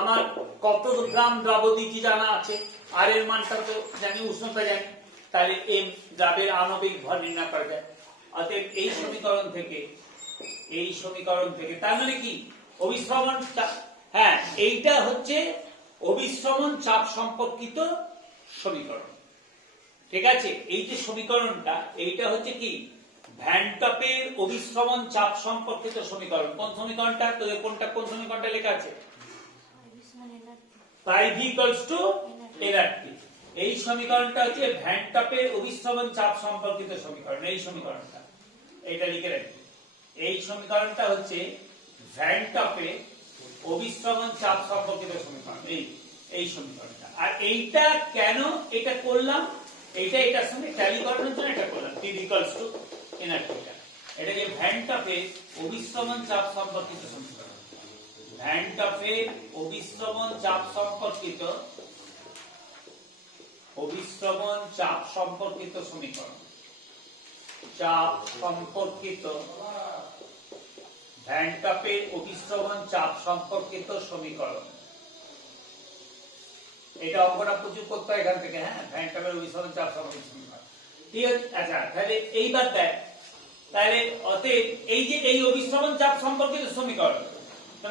আমার কত গ্রাম দ্রাব দিচ্ছি জানা আছে, আর এর মানটা তো জানি, উষ্ণতা জানি, তাহলে এম দ্রাবের আণবিক ভর নির্ণয় করা যায়। অতএব এই সমীকরণ থেকে তার মানে কি অভিশ্রমণ, হ্যাঁ এইটা হচ্ছে অভিশ্রমণ চাপ সম্পর্কিত সমীকরণ, ঠিক আছে। এই যে সমীকরণটা এইটা হচ্ছে কি ভ্যান টপের অভিশ্রমণ চাপ সম্পর্কিত সমীকরণ। কোন সমীকরণটা তোদের কোন সমীকরণটা লেখা আছে? পাই ভি ইকুয়ালস টু এনআরটি। এই সমীকরণটা হচ্ছে ভ্যান টপের অভিশ্রমণ চাপ সম্পর্কিত সমীকরণ। এই সমীকরণটা এটা লিখে রাখি, এই সমীকরণটা হচ্ছে ভ্যান টপের অভিশ্রমণ চাপ সম্পর্কিত সমীকরণ, এই সমীকরণটা। আর এইটা কেন এটা করলাম, এটার সঙ্গে ট্যালি করানোর জন্য এটা করলাম, P ইকুয়ালস টু এনআরটি। এটা যে ভ্যান টপের অভিশ্রমণ চাপ সম্পর্কিত সমীকরণ, ভ্যান টপের অভিশ্রমণ চাপ সম্পর্কিত সমীকরণ, চাপ সম্পর্কিত ভ্যান টপের অভিশ্রমণ চাপ সম্পর্কিত সমীকরণ। এটা অঙ্কটা প্রচুর করতে হয় এখান থেকে, হ্যাঁ ভ্যান টপের অভিশ্রমণ চাপ সম্পর্কিত সমীকরণ, ঠিক আছে। আচ্ছা তাহলে এইবার দেখ, তাহলে অতএব এই যে এই অভিশ্রমণ চাপ সম্পর্কিত সমীকরণ,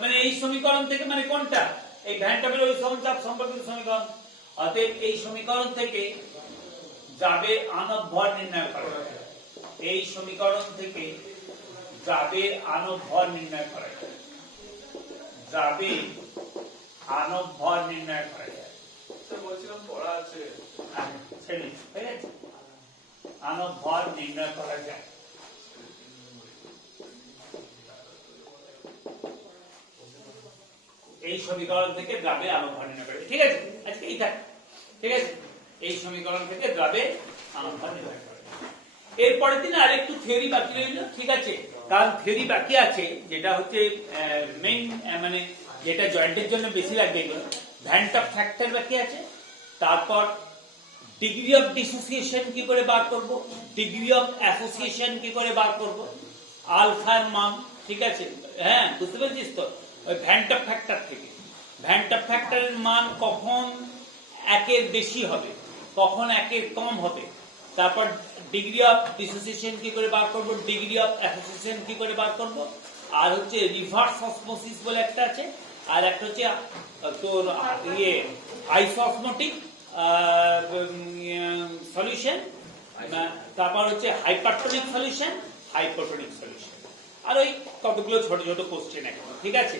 মানে এই সমীকরণ থেকে মানে কোনটা, এই ভ্যান টপের অভিশ্রমণ চাপ সম্পর্কিত সমীকরণ। অতএব এই সমীকরণ থেকে যাবে আণবিক ভর নির্ণয় করা যায়, এই সমীকরণ থেকে যাবে আণবিক ভর নির্ণয় করা যায়, যাবে আণবিক ভর নির্ণয় করা যায়। বলছিলাম পড়া আছে, আণবিক ভর নির্ণয় করা যায়। এই সমীকরণ থেকে যাবে আণবিক ভর নির্ণয় করা যায়, ঠিক আছে। আজকে এই থাক, ঠিক আছে। এই সমীকরণ থেকে যাবে আণবিক ভর নির্ণয় করা যায়। এরপরের দিন আরেকটু থিওরি বাকি রইল, ঠিক আছে। কারণ থিওরি বাকি আছে যেটা হচ্ছে মেইন, মানে যেটা জয়েন্টের জন্য বেশি লাগবে, এগুলো ভ্যান টপ ফ্যাক্টর বাকি আছে, তারপর ডিগ্রি অফ ডিসোসিয়েশন কি করে বার করব, ডিগ্রি অফ অ্যাসোসিয়েশন কি করে বার করব, আলফার মান, ঠিক আছে। হ্যাঁ বুঝতে পেরেছিস তো, ওই ভ্যান টপ ফ্যাক্টর থেকে, ভ্যান টপ ফ্যাক্টরের মান কখন একের বেশি হবে, কখন একের কম হবে, তারপর ডিগ্রি অফ ডিসোসিয়েশন কি করে বার করব, ডিগ্রি অফ অ্যাসোসিয়েশন কি করে বার করব, আর হচ্ছে রিভার্স অসমোসিস বলে একটা আছে, আর একটা হচ্ছে তোর ইয়ে আইসোসমোটিক সলিউশন, তারপর হচ্ছে হাইপারটোনিক সলিউশন, হাইপোটোনিক সলিউশন, আর ওই কতগুলো ছোট ছোট কোশ্চেন এখন, ঠিক আছে।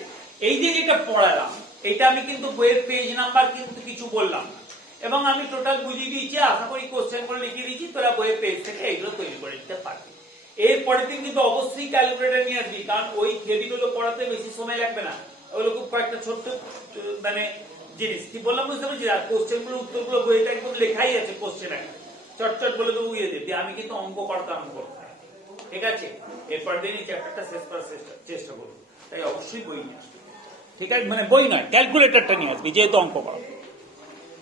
এই যে যেটা পড়ালাম এটা আমি কিন্তু বইয়ের পেজ নাম্বার কিন্তু কিছু বললাম না, এবং আমি টোটাল বুঝিয়ে দিয়েছি, আশা করি কোশ্চেন করে লিখে দিয়েছি, তোরা বইয়ের পেজ থেকে এগুলো তৈরি করে দিতে পারবি। এর পরের দিন কিন্তু অবশ্যই ক্যালকুলেটর নিয়ে আসবি, কারণ ওই থিওরিগুলো পড়াতে বেশি সময় লাগবে না, ওগুলো খুব কয়েকটা ছোট্ট মানে জিনিস, কি বললাম বুঝতে পারছি। আর কোশ্চেন গুলো উত্তরগুলো বইটা একদম লেখাই আছে, কোশ্চেন একটা চটচট বলে তো উইয়ে দেবে, আমি কিন্তু অঙ্ক করতে আরম্ভ করতে, ঠিক আছে। এরপর দিন এই চ্যাপ্টারটা শেষ করার চেষ্টা করবো, তাই অবশ্যই বই নিয়ে আসবে, ঠিক আছে। মানে বই নয়, ক্যালকুলেটরটা নিয়ে আসবি যেহেতু অঙ্ক করা।